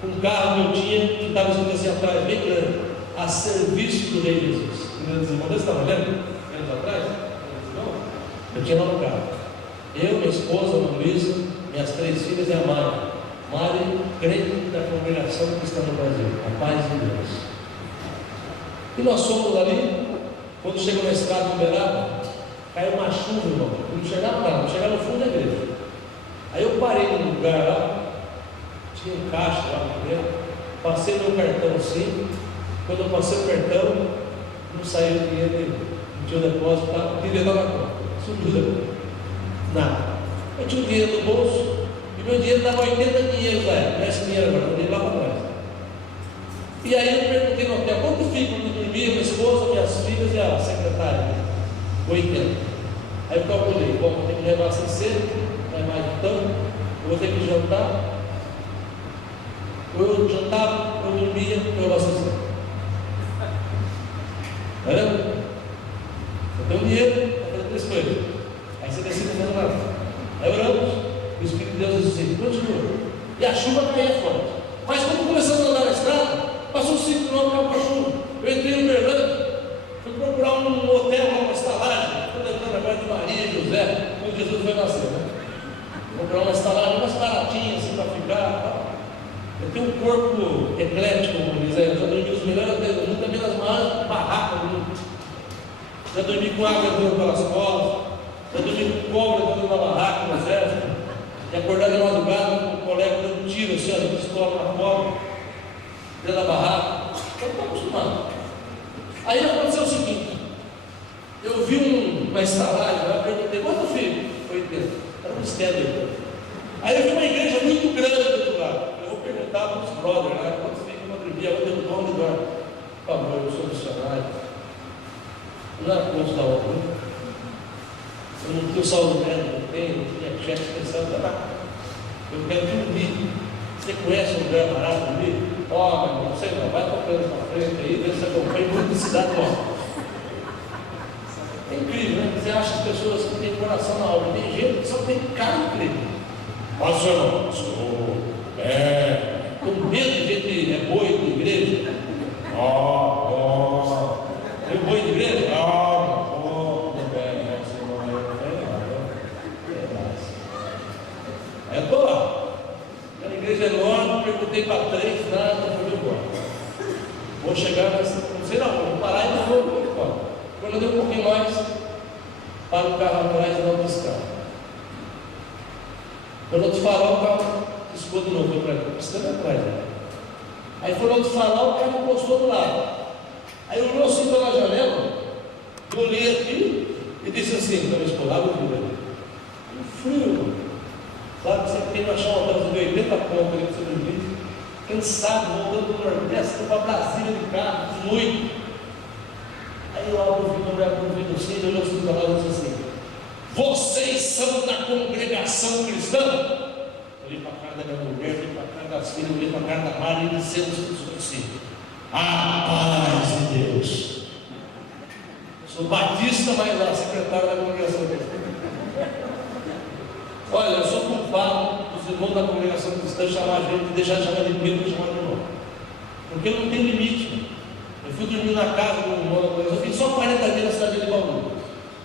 com um carro que eu tinha, que estava escrito assim atrás, bem grande: a serviço do Rei Jesus. Você estava vendo? Anos atrás? Eu tinha lá no carro. Eu, minha esposa, a Luísa, minhas 3 filhas e a Mari. Mari, crente da Congregação Cristã no Brasil. A paz de Deus. E nós fomos ali. Quando chegou na estrada de Uberaba, caiu uma chuva, irmão. Eu não chegava lá, não chegava no fundo da igreja. Aí eu parei num lugar lá, tinha um caixa lá dentro, passei meu cartão assim. Quando eu passei o cartão, não saiu o dinheiro, não tinha o depósito, o dinheiro estava na conta. Sumiu nada. Eu tinha o dinheiro no bolso e meu dinheiro dava 80 dinheiros lá. Não é esse dinheiro agora, eu dei lá para trás. E aí eu perguntei no hotel: quanto fica quando dormia minha esposa, minhas filhas e a secretária? 80. Aí eu calculei, bom, vou ter que levar assim cedo, não é mais então, eu vou ter que jantar. Ou eu jantava, ou eu dormia, ou eu assistia. Tá vendo? Eu tenho dinheiro para fazer 3 coisas. Aí você decide fazer nada. Aí oramos, o Espírito de Deus diz assim: continua. E a chuva caía forte. Mas quando começamos a andar na estrada, passou 5 km para a chuva. Eu entrei no Uberlândia, fui procurar um hotel, uma estalagem. Estou lembrando agora de Maria e José, quando Jesus foi nascer, né? Vou procurar uma estalagem, umas baratinhas assim para ficar. Eu tenho um corpo eclético, como diz aí. Eu já dormi os melhores hotéis do mundo, também nas maiores barracas do mundo. Já dormi com água entrando pelas costas, já dormi com cobra dentro da barraca no exército, e acordar de madrugada com um colega dando tiro assim, de pistola na cobra, dentro da barraca. Eu estou acostumado. Aí aconteceu o seguinte: eu vi uma estalagem lá, perguntei: quanto filho? 80. Era um mistério. Aí eu vi uma igreja muito grande do outro lado. Eu vou perguntar para os brothers lá: quanto fica uma trivia? Eu vou perguntar onde dorme. Por favor, eu sou missionário. Não era conta da outra. Eu não tenho saúde médica, não tenho chefe especial, não dá. Eu quero dormir. Você conhece um lugar barato de dormir? Ó, meu irmão, não sei não, vai tocando para frente aí, vê se você acompanha publicidade nova. É incrível, né? Você acha as pessoas que têm coração na obra, tem gente que só tem cara incrível. Mas eu não sou. Com medo de gente é boi de igreja. Tem boi de igreja? Aí eu estou lá. A igreja é enorme, perguntei para 3, nada, fui embora. Vou chegar, não sei não, vou parar e não vou embora. Quando eu dei um pouquinho mais, para o carro atrás e não piscar. Quando eu te falar, o carro piscou de novo, foi para cá, piscando atrás. Aí foi outro farol, o carro encostou do lado. Aí eu olhou assim pela janela, eu olhei aqui e disse assim, para minha esposa: água frio. Frio. Sabe, você tem que achar uma hotel de 80 pontos ali para você dormir. Cansado, voltando do Nordeste, para Brasília de carro, muito. Aí eu ouvi uma mulher com o ouvido assim, ele olhou assim para nós e disse assim: vocês são da congregação cristã? Eu olhei para a cara da minha mulher, olhei para a cara das filhas, olhei para a cara da Mari e disse assim: a paz de Deus. Sou batista, mas a secretária da congregação cristã. Olha, eu sou culpado dos irmãos da congregação cristã chamar a gente, deixar de chamar de Pedro e chamar de irmão. Porque não tem limite. Eu fui dormir na casa do irmão da congregação, eu fiz só 40 dias na cidade de Bauru.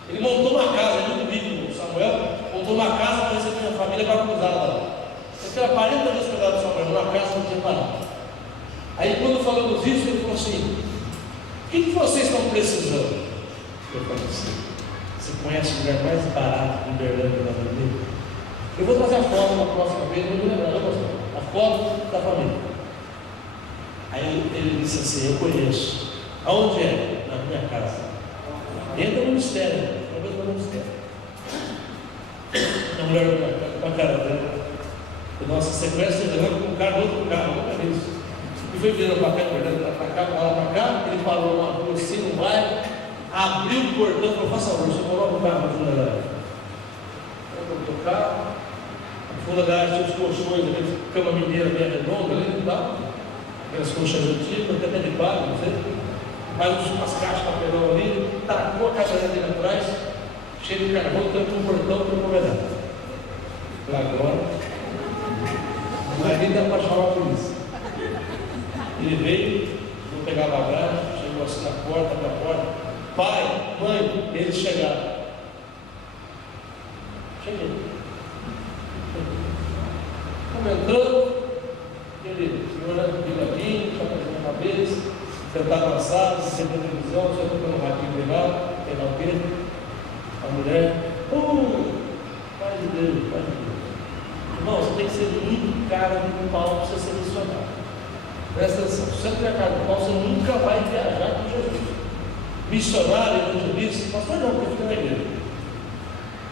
Ele montou uma casa, é muito rico, o Samuel, montou uma casa para receber minha família para cruzar lá. Eu fiquei 40 dias cuidado do Samuel, numa casa que não tinha parado. Aí quando falamos isso, ele falou assim: o que vocês estão precisando? Eu falei assim: você conhece o lugar mais barato de Uberlândia da família? Eu vou trazer a foto na próxima vez, não vou lembrar, a foto da família. Aí ele disse assim: eu conheço. Aonde é? Na minha casa. Entra no mistério, talvez no mistério. A mulher com a cara dela: nossa, sequestro com um carro, outro carro, nunca vi isso. E foi virando para cá, para cá, ele parou numa rua assim, no bairro, abriu o portão e falou: faça favor, você coloca o carro na fundo da garagem. Eu coloquei o carro, na fundo da garagem tinha os colchões, ali, cama mineira bem redonda, ali e tal, aquelas colchas antigas, até de barro, não sei. Aí umas caixas de papelão ali, tacou a cadeira dele atrás, cheio de carvão, tanto no portão como no verdade. Agora, o marido era para chamar a polícia. Ele veio, vou pegar a bagagem, chegou assim na porta, abre a porta: pai, mãe, eles chegaram. Cheguei. Comentando, ele, senhora, bigodinho, chapéuzinho na cabeça, sentado na sala, sentado na televisão, só tocando um radinho legal, tem lá o Pedro, a mulher: pai de Deus, pai de Deus. Irmão, você tem que ser muito cara de pau para você ser missionário. Presta atenção, se você não tiver cara de pau, você nunca vai viajar com Jesus. Missionário, evangelista, pastor não, porque fica na igreja.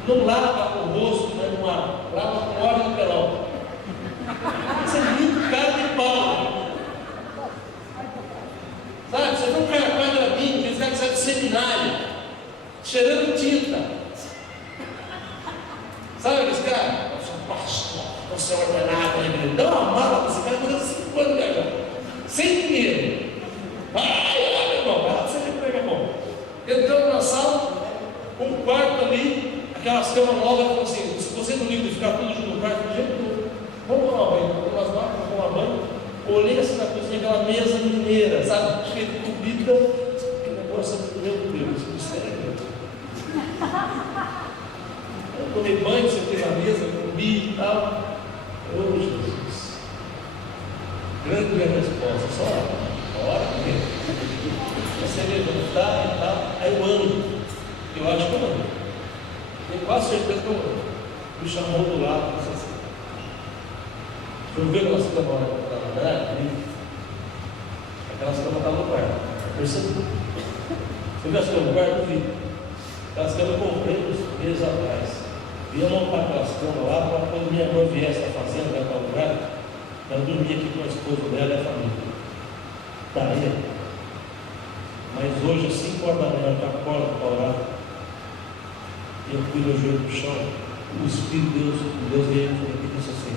Não lava o rosto, né, no ar, lava com óleo no perol. Você é muito cara de pau. Sabe, você vê um cara quadradinho, aquele cara que sai de seminário, cheirando tinta. você é ordenado na igreja. Dá uma mala para esse cara durante 5 anos, meu irmão. Sem dinheiro. Vai lá, meu irmão, vai lá para você ver como é que é bom. Entramos na sala, um quarto ali, aquelas camas novas, falou assim, se você não livre de ficar tudo junto no quarto, do jeito todo, vamos tomar banho, vamos tomar banho, vamos tomar banho. Olhei assim na cozinha, aquela mesa mineira, sabe, cheia de comida, que negócio, meu Deus, que mistério. Eu tomei banho, sentei na mesa, comi e tal. Oh, Jesus. Grande minha resposta, só ora mesmo. Você levantar e tal, aí eu ando. Eu acho que eu ando. Tenho quase certeza que eu ando. Me chamou do lado e disse assim: eu vi aquelas camas na verdade, aquelas camas estavam no quarto. Percebeu? Você viu as camas no quarto? Eu vi. Aquelas camas eu comprei uns meses atrás. Ia montar aquelas camas lá para quando minha mãe viesse da fazenda, vai para o lugar, ela dormia aqui com a esposa dela e a família. Daí, mas hoje, às 5 horas da manhã, eu acordo para orar, e eu fui no joelho do chão, o Espírito de Deus veio e disse assim: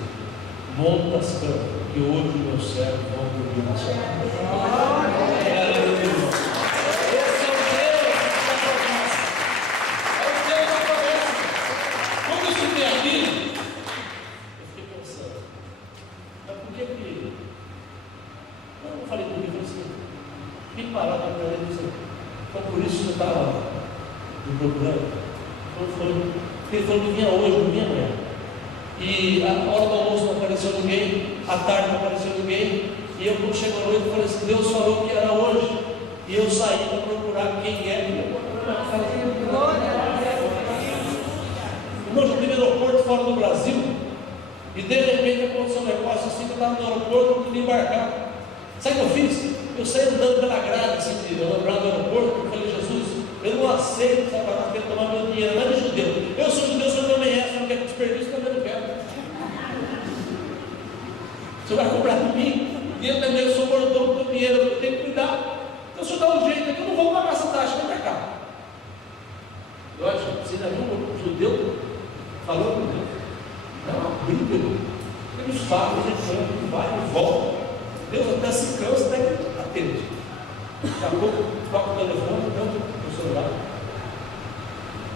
monta as camas, que hoje o meu servo vão dormir na sua casa. Esse é o Deus da promessa. É o Deus da promessa. Quando eu estudei aquilo, eu fiquei pensando, mas por que que... Eu não falei comigo, eu falei assim, fiquei parado para ele e disse, então por isso que eu estava me procurando. Ele falou que vinha hoje, não vinha amanhã. E a hora do almoço não apareceu ninguém, à tarde não apareceu ninguém, e eu quando chegou a noite eu falei assim, Deus falou que era hoje, e eu saí para procurar quem é. Irmão, já teve aeroporto fora do Brasil, e de repente aconteceu um negócio assim, que eu estava no aeroporto, eu queria embarcar. Sabe o que eu fiz? Eu saí andando pela grade, assim, eu lembrava do aeroporto, eu falei, Jesus, eu não aceito Satanás quer tomar meu dinheiro, não é de judeu. Eu sou judeu, o senhor também é, se não quer desperdício, também não quero. O senhor vai comprar de mim, e eu também sou mordomo do dinheiro, eu tenho que cuidar. Então o senhor dá um jeito aqui, eu não vou pagar essa taxa, vem para cá. Eu acho que você já viu um judeu falando com Deus? É uma briga, ele fala, ele vai e volta. Deus até se cansa, até que atende. Daqui a pouco toca o telefone, não, o celular.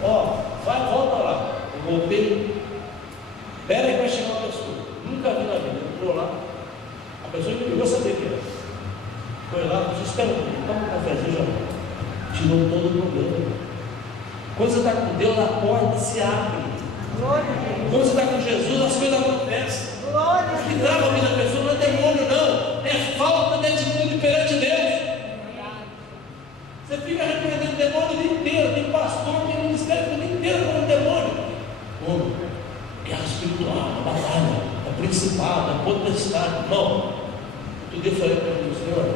Ó, vai, volta lá. Eu voltei. Espera aí, vai chegar uma pessoa. Nunca vi na vida. Entrou lá. A pessoa que ligou, sabia que era. Foi lá, disse, espera um pouquinho, toma um cafezinho já. Tirou todo o problema. Quando você está com Deus, a porta se abre. Quando você está com Jesus, as coisas acontecem. O que trava a vida da pessoa não é demônio, não. É falta de atitude perante Deus. Você fica repreendendo o demônio o dia inteiro. Tem pastor, tem ministério o dia inteiro com o demônio. Como? Guerra espiritual, batalha, é principado, é potestade. Não. Outro dia eu falei para o Senhor: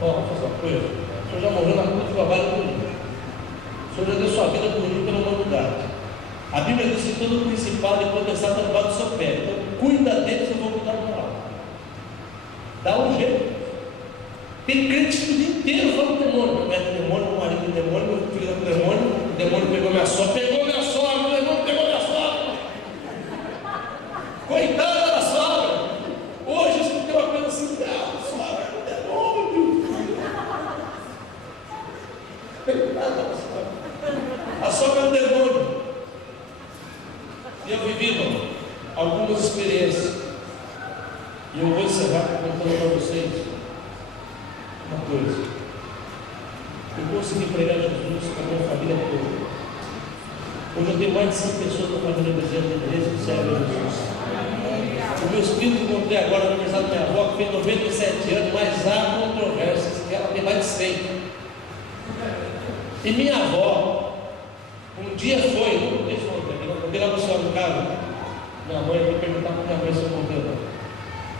ó, vou fazer uma coisa. O senhor já morreu na cruz do trabalho comigo. O senhor já deu sua vida por mim pela humanidade. A Bíblia diz que todo principado e potestade está debaixo do seu pé. Então, cuida deles, eu vou cuidar do meu lado. Dá um jeito. Tem crente que o dia inteiro fala do demônio. Meu neto é demônio, meu marido é demônio, meu filho é demônio. O demônio pegou minha sogra, o demônio pegou minha sogra. Coitada da sogra. Hoje eu escutei uma coisa assim: a sogra é um demônio. Coitada da sogra. A sogra é um demônio. E eu vivi, algumas experiências. E eu vou encerrar contando para vocês uma coisa. Eu consegui pregar Jesus com a minha família toda. Hoje eu tenho mais de 100 pessoas da família presente na igreja que servem a Jesus. O meu espírito que encontrei agora no aniversário da minha avó, que fez 97 anos, mas há controvérsias, que ela tem mais de 100. E minha avó, um dia foi, deixa eu contar, eu contei lá para o senhor no carro, minha mãe foi perguntar para minha mãe se eu contei ou não.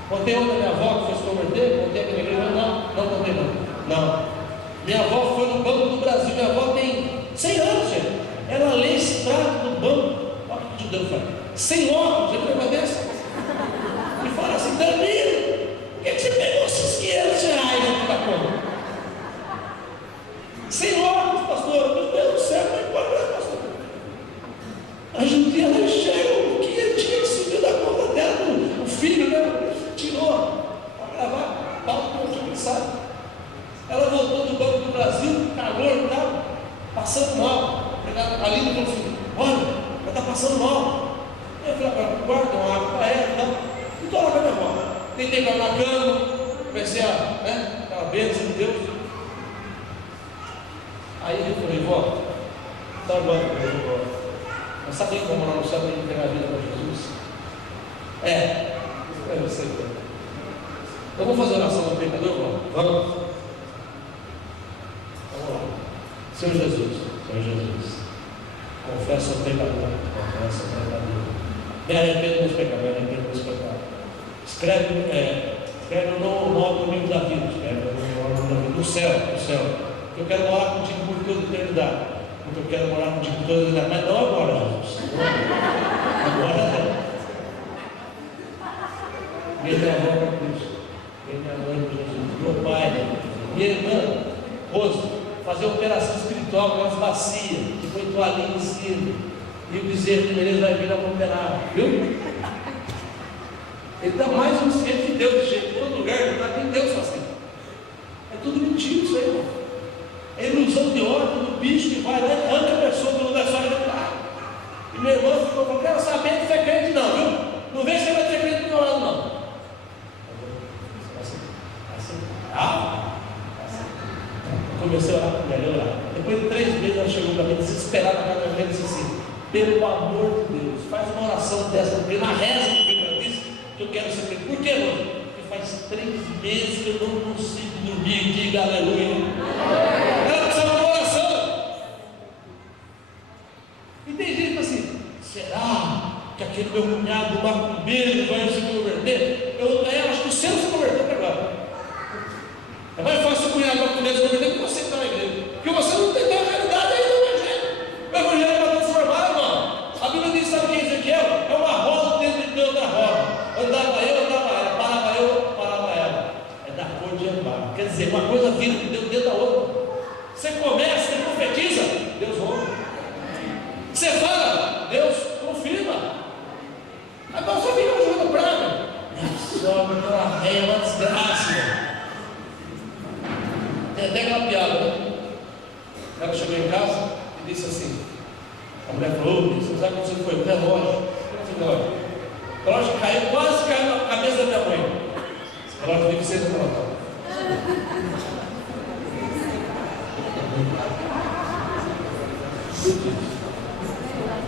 Contei outra minha avó que foi se converter, contei aqui na igreja, não contei não. Minha avó foi no Banco do Brasil, minha avó tem 100 anos, gente. Ela lê extrato do banco, olha o que Deus faz, sem óculos, você lembra dessa? E fala assim: Danilo, por que você pegou esses 500 reais aqui da conta? Sem óculos, pastor, meu Deus do céu, não importa, pastor. A judia ela enxerga o que tinha recebido da conta dela. no quarto, dei uma água para ela e tal. E estou lá com a minha avó. Deitei ela na cama, comecei a, aquela bênção de Deus. Aí eu falei, vó, tá bom, mas sabe como lá no céu tem que entregar a vida para Jesus? É você. Eu vou fazer oração no pecador, vó. Vamos? Vamos lá. Senhor Jesus, confesso o pecador, me arrependo dos pecados, escreve no nome do livro da vida, no céu, eu quero morar contigo por toda a eternidade, porque eu quero morar contigo por toda a eternidade, mas não agora, Jesus, agora não. Minha avó para Cristo, minha mãe para Jesus, meu pai, minha irmã, Rosa, fazer operação espiritual com as bacias, que foi toalhinha em cima, e o bezerro de Menezes vai vir a operar, viu? Ele dá mais um ciente de Deus, gente, em todo lugar, não está tem Deus assim. É tudo mentira isso aí, irmão. É ilusão de ordem do bicho que vai lá e arranca a pessoa do lugar só de lá. E meu irmão ficou falando, quero saber se é crente não, viu? Não vê se vai ter crente do meu lado não. Comecei a orar com ela, depois de 3 meses ela chegou para mim desesperada na casa da minha e disse assim, pelo amor de Deus, faz uma oração dessa, porque na reza que ela disse que eu quero ser crente. Por que, mano? Porque faz 3 meses que eu não consigo dormir, diga aleluia. Ela precisa de uma oração. E tem gente assim, será que aquele meu cunhado macumbeiro vai se converter? Eu acho que o seu se converteu para agora. É mais fácil o cunhado macumbeiro se converter que você está na igreja, porque você não tem a realidade aí do evangelho. O evangelho é para transformar, irmão. A Bíblia diz, sabe o que é Ezequiel? É uma roda dentro de outra roda. Andava eu, andava ela, parava eu, parava ela. É da cor de andar. Quer dizer, uma coisa vira de Deus dentro da outra. Você começa, você profetiza, Deus ouve. Você fala, Deus confirma. Agora só fica jogando praga. Minha sogra, aquela réia, uma desgraça. Tem até aquela piada, né? Ela chegou em casa e disse assim, a mulher falou, você sabe quando você foi? O relógio. O relógio caiu, quase caiu na cabeça da minha mãe. O relógio vive sempre no local.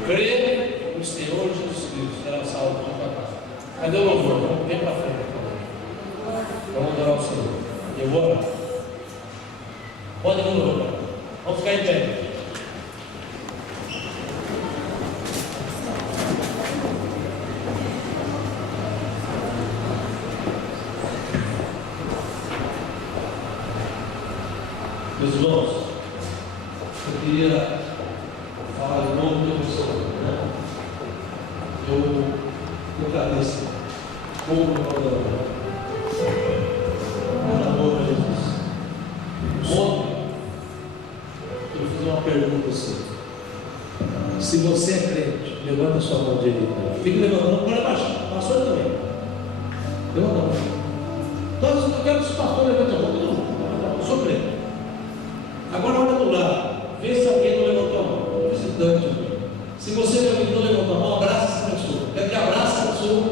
Crê no Senhor Jesus Cristo, será salvo de tua casa. Cadê o louvor? Vem para frente. Vamos adorar o Senhor. Eu vou orar. Pode vir no louvor. Vamos ficar em pé. Meus irmãos, eu queria falar de novo do meu Senhor, né? Eu agradeço como por amor a Jesus. Ontem eu fiz uma pergunta assim: se você é crente, levanta a sua mão direita. Fique levantando, para baixo, pastor também. Levanta a mão. Todos eu quero que os pastores levantem a mão. Eu sou crente. Agora olha do lado, vê se alguém não levantou a mão, visitante. Se você não levantou a mão, abraça essa pessoa. Quer que abraça a pessoa?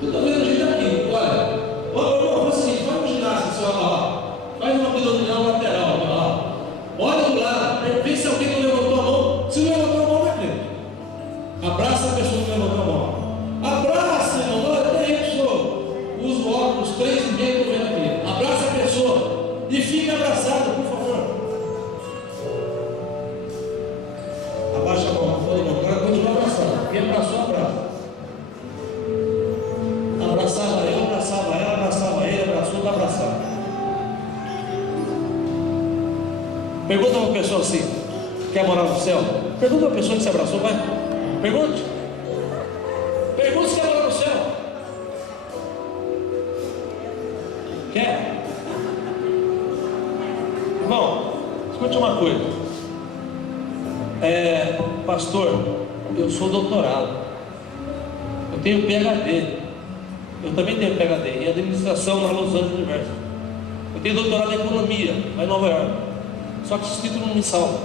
Eu estou vendo gente aqui, olha, faz o seguinte, faz um ginásio, seu lá, faz uma abdominal lateral, lá. Olha do lado, vê se alguém não levantou a mão. Se não levantou a mão, vai crer. Abraça a pessoa que levantou a mão. Abraça, irmão, olha, tem pessoa. Usa o óculos 3,5 que eu vendo aqui. Abraça a pessoa e fique abraçado, por favor. Abaixa a mão, agora continua abraçando. Quem abraçou, abraça. Abraçava ela, abraçava ele, abraçou, está abraçado. Pergunta uma pessoa assim: quer morar no céu? Pergunta uma pessoa que se abraçou, vai. Pergunte. Pergunta se quer morar no céu. Quer? Irmão, escute uma coisa. Pastor, eu sou doutorado, eu tenho PhD, eu também tenho PhD em administração na Los Angeles University, eu tenho doutorado em economia lá em Nova York, só que esse título não me salva,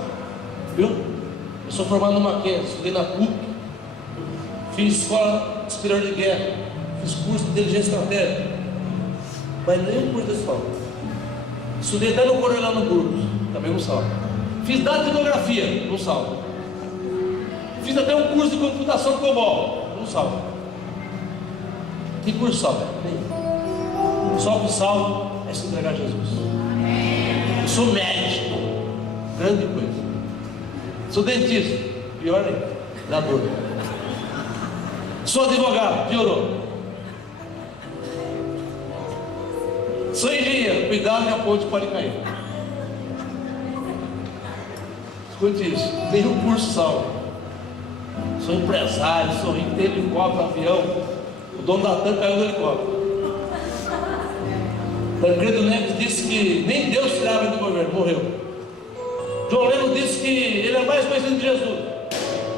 viu? Eu sou formado no Mackenzie, estudei na PUC, fiz escola superior de guerra, fiz curso de inteligência estratégica, mas nenhum curso desse salva. Estudei até no Coronel no Burgos, também não salva. Fiz datilografia, não salva. Fiz até um curso de computação COBOL, não salva. Que curso salva? Só o que salva é se entregar a Jesus. Eu sou médico, grande coisa. Sou dentista, pior ainda, dá dor. Sou advogado, piorou. Sou engenheiro, cuidado que a ponte pode cair. Escute isso, nenhum curso salva. Sou empresário, sou rico, tenho helicóptero, avião. O dono da TAM caiu do helicóptero. Tancredo Neves disse que nem Deus tirava ele do governo, morreu. João Leno disse que ele é mais conhecido que Jesus.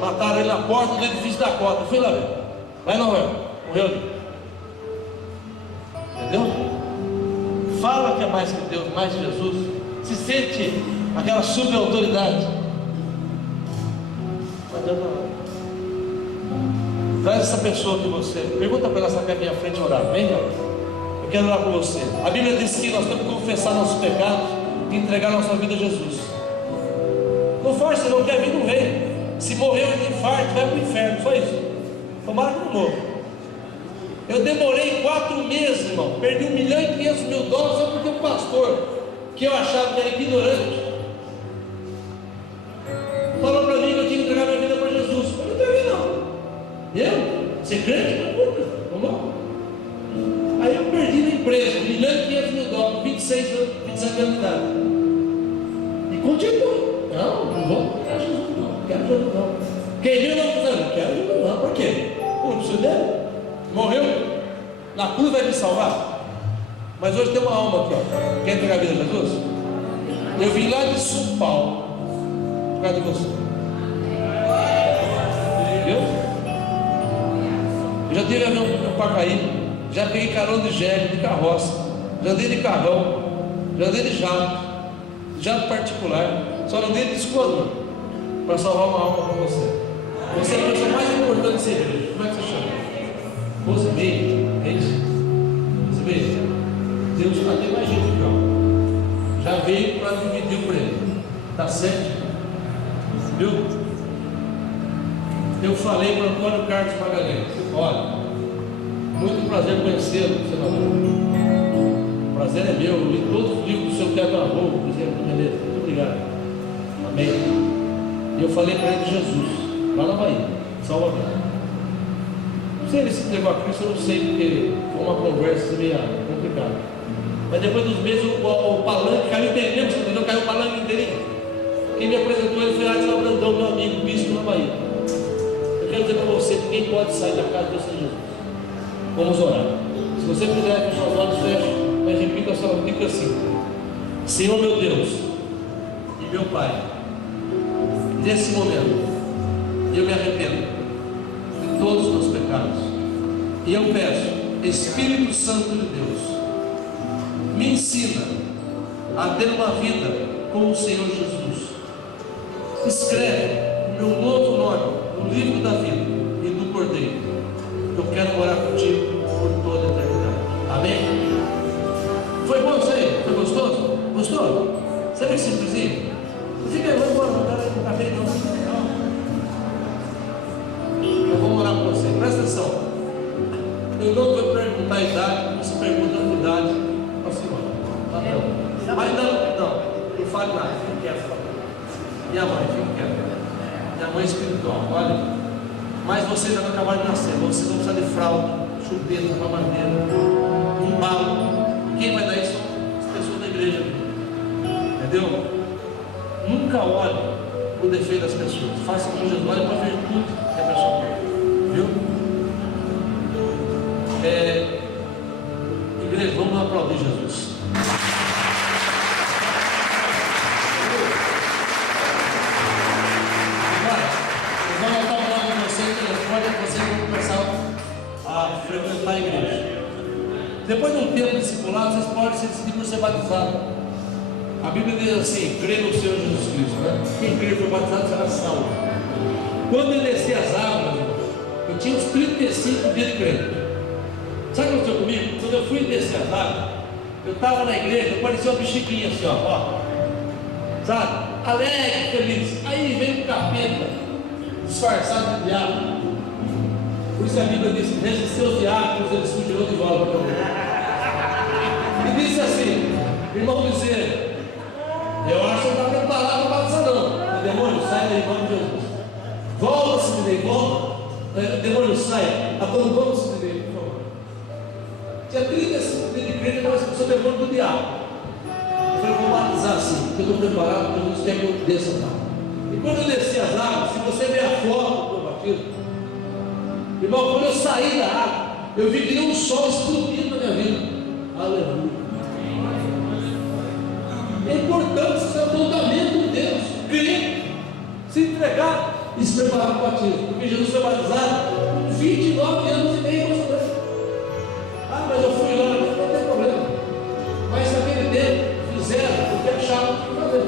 Mataram ele na porta do edifício da Cota. Fui lá ver. Lá em Nova York. Morreu ali. Entendeu? Fala que é mais que Deus, mais que Jesus. Se sente aquela super autoridade. Não adianta nada. Traz essa pessoa que você. Pergunta para ela se ela quer vir à frente orar. Vem, cara. Eu quero orar com você. A Bíblia diz que nós temos que confessar nossos pecados e entregar nossa vida a Jesus. Não force, se não quer vir, não vem. Se morreu de infarto, vai para o inferno. Só isso. Tomara que não morra. Eu demorei 4 meses, irmão. Perdi $1.500.000 só porque um pastor, que eu achava que era ignorante, falou para mim que eu tinha que entregar minha vida para Jesus. Eu não entreguei, não. Eu? Ser crente? Não, nunca. Vamos. Aí eu perdi na empresa $1.500.000, 26 anos, 27 anos de idade. E continuo. Não vou pegar Jesus, não quero Jesus, não. Quem viu não precisa, não quero Jesus, não. Por quê? Eu não preciso dele. Morreu, na cruz vai me salvar. Mas hoje tem uma alma aqui, ó. Quer entregar a vida a Jesus? Eu vim lá de São Paulo por causa de você. Viu? Eu já tive avião para cair, já peguei carona de jegue, de carroça, já andei de carrão, já andei de jato particular, só não andei de esquadrão para salvar uma alma para você. Você é a pessoa mais importante dessa igreja. Como é que você chama? Rosemary, é isso? Rosemary, Deus já tem mais gente aqui, ó. Já veio para dividir o prêmio. Tá certo? Viu? Eu falei para Antônio Carlos Magalhães: olha, muito prazer conhecê-lo, senador. O prazer é meu. Eu li todos os livros do seu quebra-roupa, por exemplo, beleza. Muito obrigado. Amém. E eu falei para ele de Jesus, lá na Bahia, Salvador. Se ele se entregou a Cristo, eu não sei, porque foi uma conversa meio complicada. Mas depois dos meses o palanque caiu inteirinho, você entendeu? Caiu o palanque inteirinho. Quem me apresentou ele foi Adilson Brandão, meu amigo, bispo na Bahia. Eu quero dizer para você que ninguém pode sair da casa do Senhor Jesus. Vamos orar. Se você puder, com os olhos fechados, mas repita só comigo assim: Senhor meu Deus e meu Pai, nesse momento eu me arrependo todos os meus pecados, e eu peço, Espírito Santo de Deus, me ensina a ter uma vida com o Senhor Jesus. Escreve o meu novo nome no livro da vida e do Cordeiro. Eu quero morar contigo por toda a eternidade. Amém? Foi bom isso aí? Foi gostoso? Gostou? Sabe que simplesinho? Não fica aí, vamos embora, não está bem, não. Eu vou morar com você, presta atenção. Eu não vou perguntar a idade, você pergunta a idade para a senhora. Tá bom? Mas não fale nada, fique quieto. Minha mãe, fique quieto. Minha mãe espiritual, olha. Mas vocês já não acabaram de nascer, vocês vão precisar de fralda, chupeta, mamadeira, embalo. Quem vai dar isso são as pessoas da igreja. Entendeu? Nunca olhe o defeito das pessoas. Faça como Jesus, olhe para a virtude que a pessoa tem. Viu? Igreja, vamos aplaudir Jesus. Agora, eu vou anotar o nome de você, o telefone, e vocês vão começar a frequentar a igreja. Depois de um tempo discipulado, vocês podem se decidir por ser batizado. A Bíblia diz assim: crê no Senhor Jesus Cristo, né? Quem crê e foi batizado será salvo. Quando ele descer as águas, Eu tinha uns 35 dias de crente. Sabe o que aconteceu comigo? Quando eu fui descer as águas, eu estava na igreja, apareceu uma bexiquinha assim, ó. Sabe? Alegre, feliz. Aí veio um capeta, disfarçado de diabo. Por isso a Bíblia diz: resistiu os diabos, eles fugirão de volta. E disse assim: irmão Bezerra, eu acho que não está preparado para batizar não. O demônio, sai daí, em nome de Jesus. Volta, Sidney, volta. O demônio, sai. Abandona o Sidney, por favor. Tinha 35 dias de crente, mas eu sou demônio do diabo. Eu falei: vou batizar assim, porque eu estou preparado, porque Deus quer que eu desça lá. E quando eu desci as águas, se você ver a foto do batismo, irmão, quando eu saí da água, eu vi que nem um sol explodindo na minha vida. Aleluia. É importante esse apontamento de Deus, crer, se entregar e se preparar para o batismo. Porque Jesus foi batizado com 29 anos e meio. Ah, mas eu fui lá, não tem problema. Mas naquele tempo fizeram porque achavam que ia fazer.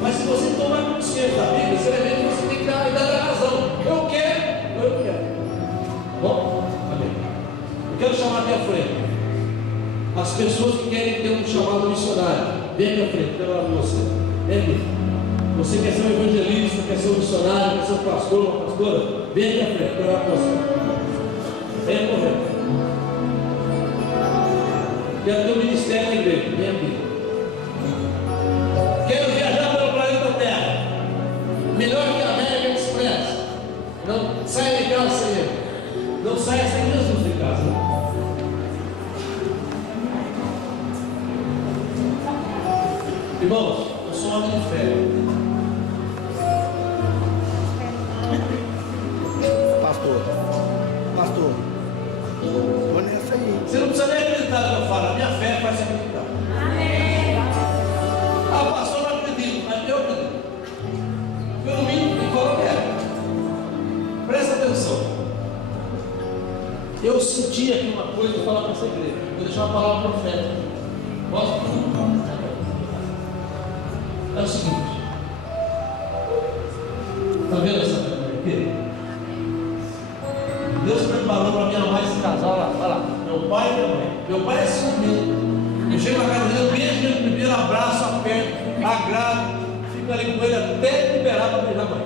Mas se você tomar consciência da Bíblia, você vai ver que você tem que dar a razão. Eu quero. Bom, amém. Eu quero chamar aqui à frente as pessoas que querem ter um chamado missionário. Vem aqui à frente, quero falar com você. Vem aqui. Você quer ser um evangelista, quer ser um missionário, quer ser um pastor, uma pastora? Vem aqui à frente, quero falar com você. Vem correndo. Quero ter um ministério na igreja. Vem aqui. Quero viajar pelo planeta Terra. Melhor que a América Express. Não saia de casa sem ele. Não saia sem Jesus de casa. Irmãos, eu sou um homem de fé. Pastor, vou nessa aí. Você não precisa nem acreditar no que eu falo. A minha fé faz você acreditar. Ah, o pastor não acredita, mas eu acredito. Pelo mínimo, ele falou que é. Presta atenção. Eu senti aqui uma coisa de falar para essa igreja. Vou deixar uma palavra profética. Posso? É o seguinte. Está vendo essa aqui? Deus preparou para mim amar esse casal lá. Olha lá. Meu pai e minha mãe. Meu pai é ciumento. Eu chego na casa dele, eu beijo ele primeiro, abraço, aperto, agrado, fico ali com ele até liberar para beijar a mãe.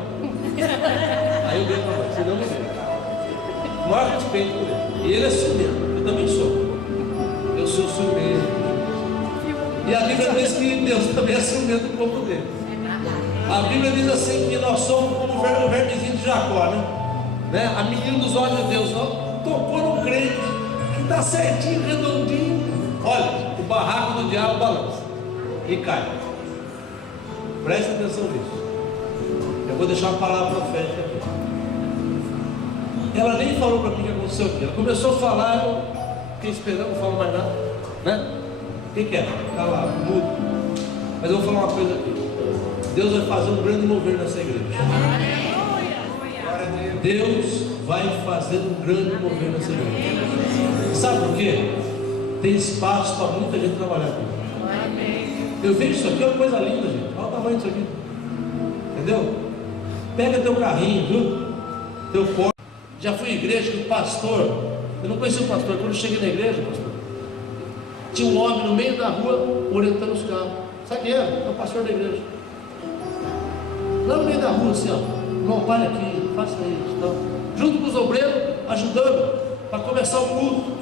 Aí eu beijo a mãe, senão me beijo. Maior respeito por ele. E ele é ciumento. Eu também sou. Eu sou ciumento. E a Bíblia diz que Deus também é ciumento do povo dele. A Bíblia diz assim que nós somos como o vermezinho de Jacó, né? A menina dos olhos de Deus, ó, tocou no crente que está certinho, redondinho. Olha, o barraco do diabo balança e cai. Presta atenção nisso. Eu vou deixar uma palavra profética aqui. Ela nem falou para mim o que aconteceu aqui. Ela começou a falar, eu fiquei esperando, não falo mais nada, né? O que é? Está lá, mudo. Mas eu vou falar uma coisa aqui. Deus vai fazer um grande mover nessa igreja. Deus vai fazer um grande mover nessa igreja. Sabe por quê? Tem espaço para muita gente trabalhar aqui. Eu vejo isso aqui, é uma coisa linda, gente. Olha o tamanho disso aqui. Entendeu? Pega teu carrinho, viu? Teu corpo. Já fui em igreja que o pastor, eu não conheci o pastor, quando eu cheguei na igreja, pastor, tinha um homem no meio da rua orientando os carros. Sabe quem é? É o pastor da igreja. Lá no meio da rua, assim, ó. Irmão, pare aqui, faça isso. Então, junto com os obreiros, ajudando para começar o culto.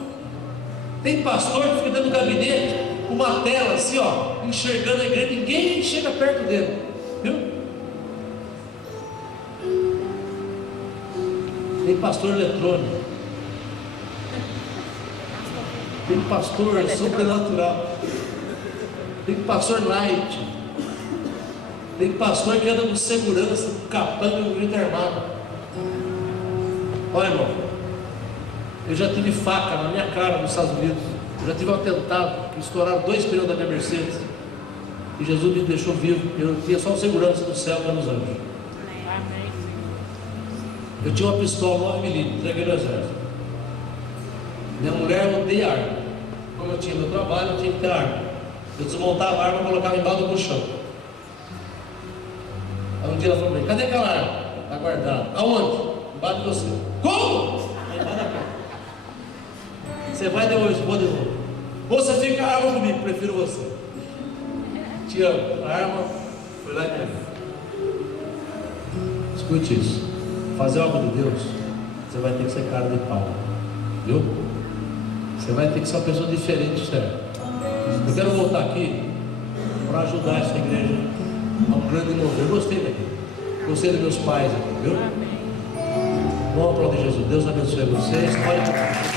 Tem pastor que fica dentro do gabinete com uma tela assim, ó, enxergando a igreja, ninguém chega perto dele, viu? Tem pastor eletrônico, tem pastor sobrenatural, tem pastor light, tem pastor que anda com segurança, com capanga e com grito armado. Olha, irmão, eu já tive faca na minha cara nos Estados Unidos. Eu já tive um atentado que estouraram 2 pneus da minha Mercedes. E Jesus me deixou vivo. Eu tinha só segurança do céu, menos anjos. Eu tinha uma pistola 9mm, entreguei no exército. Minha mulher odeia arma. Como eu tinha meu trabalho, eu tinha que ter arma. Eu desmontava a arma e colocava embaixo do colchão. Aí um dia ela falou para mim: cadê aquela arma? Está guardada. Aonde? Bate você. Como? Aí vai na porta. Você vai de hoje, vou de novo. Você fica a arma comigo, prefiro você. Te amo. A arma foi lá e pegou. Escute isso. Fazer algo de Deus, você vai ter que ser cara de pau. Viu? Você vai ter que ser uma pessoa diferente, certo? Eu quero voltar aqui para ajudar essa igreja a um grande mover. Eu gostei daqui. Gostei dos meus pais aqui, viu? Vamos aplaudir Jesus. Deus abençoe vocês. Olha.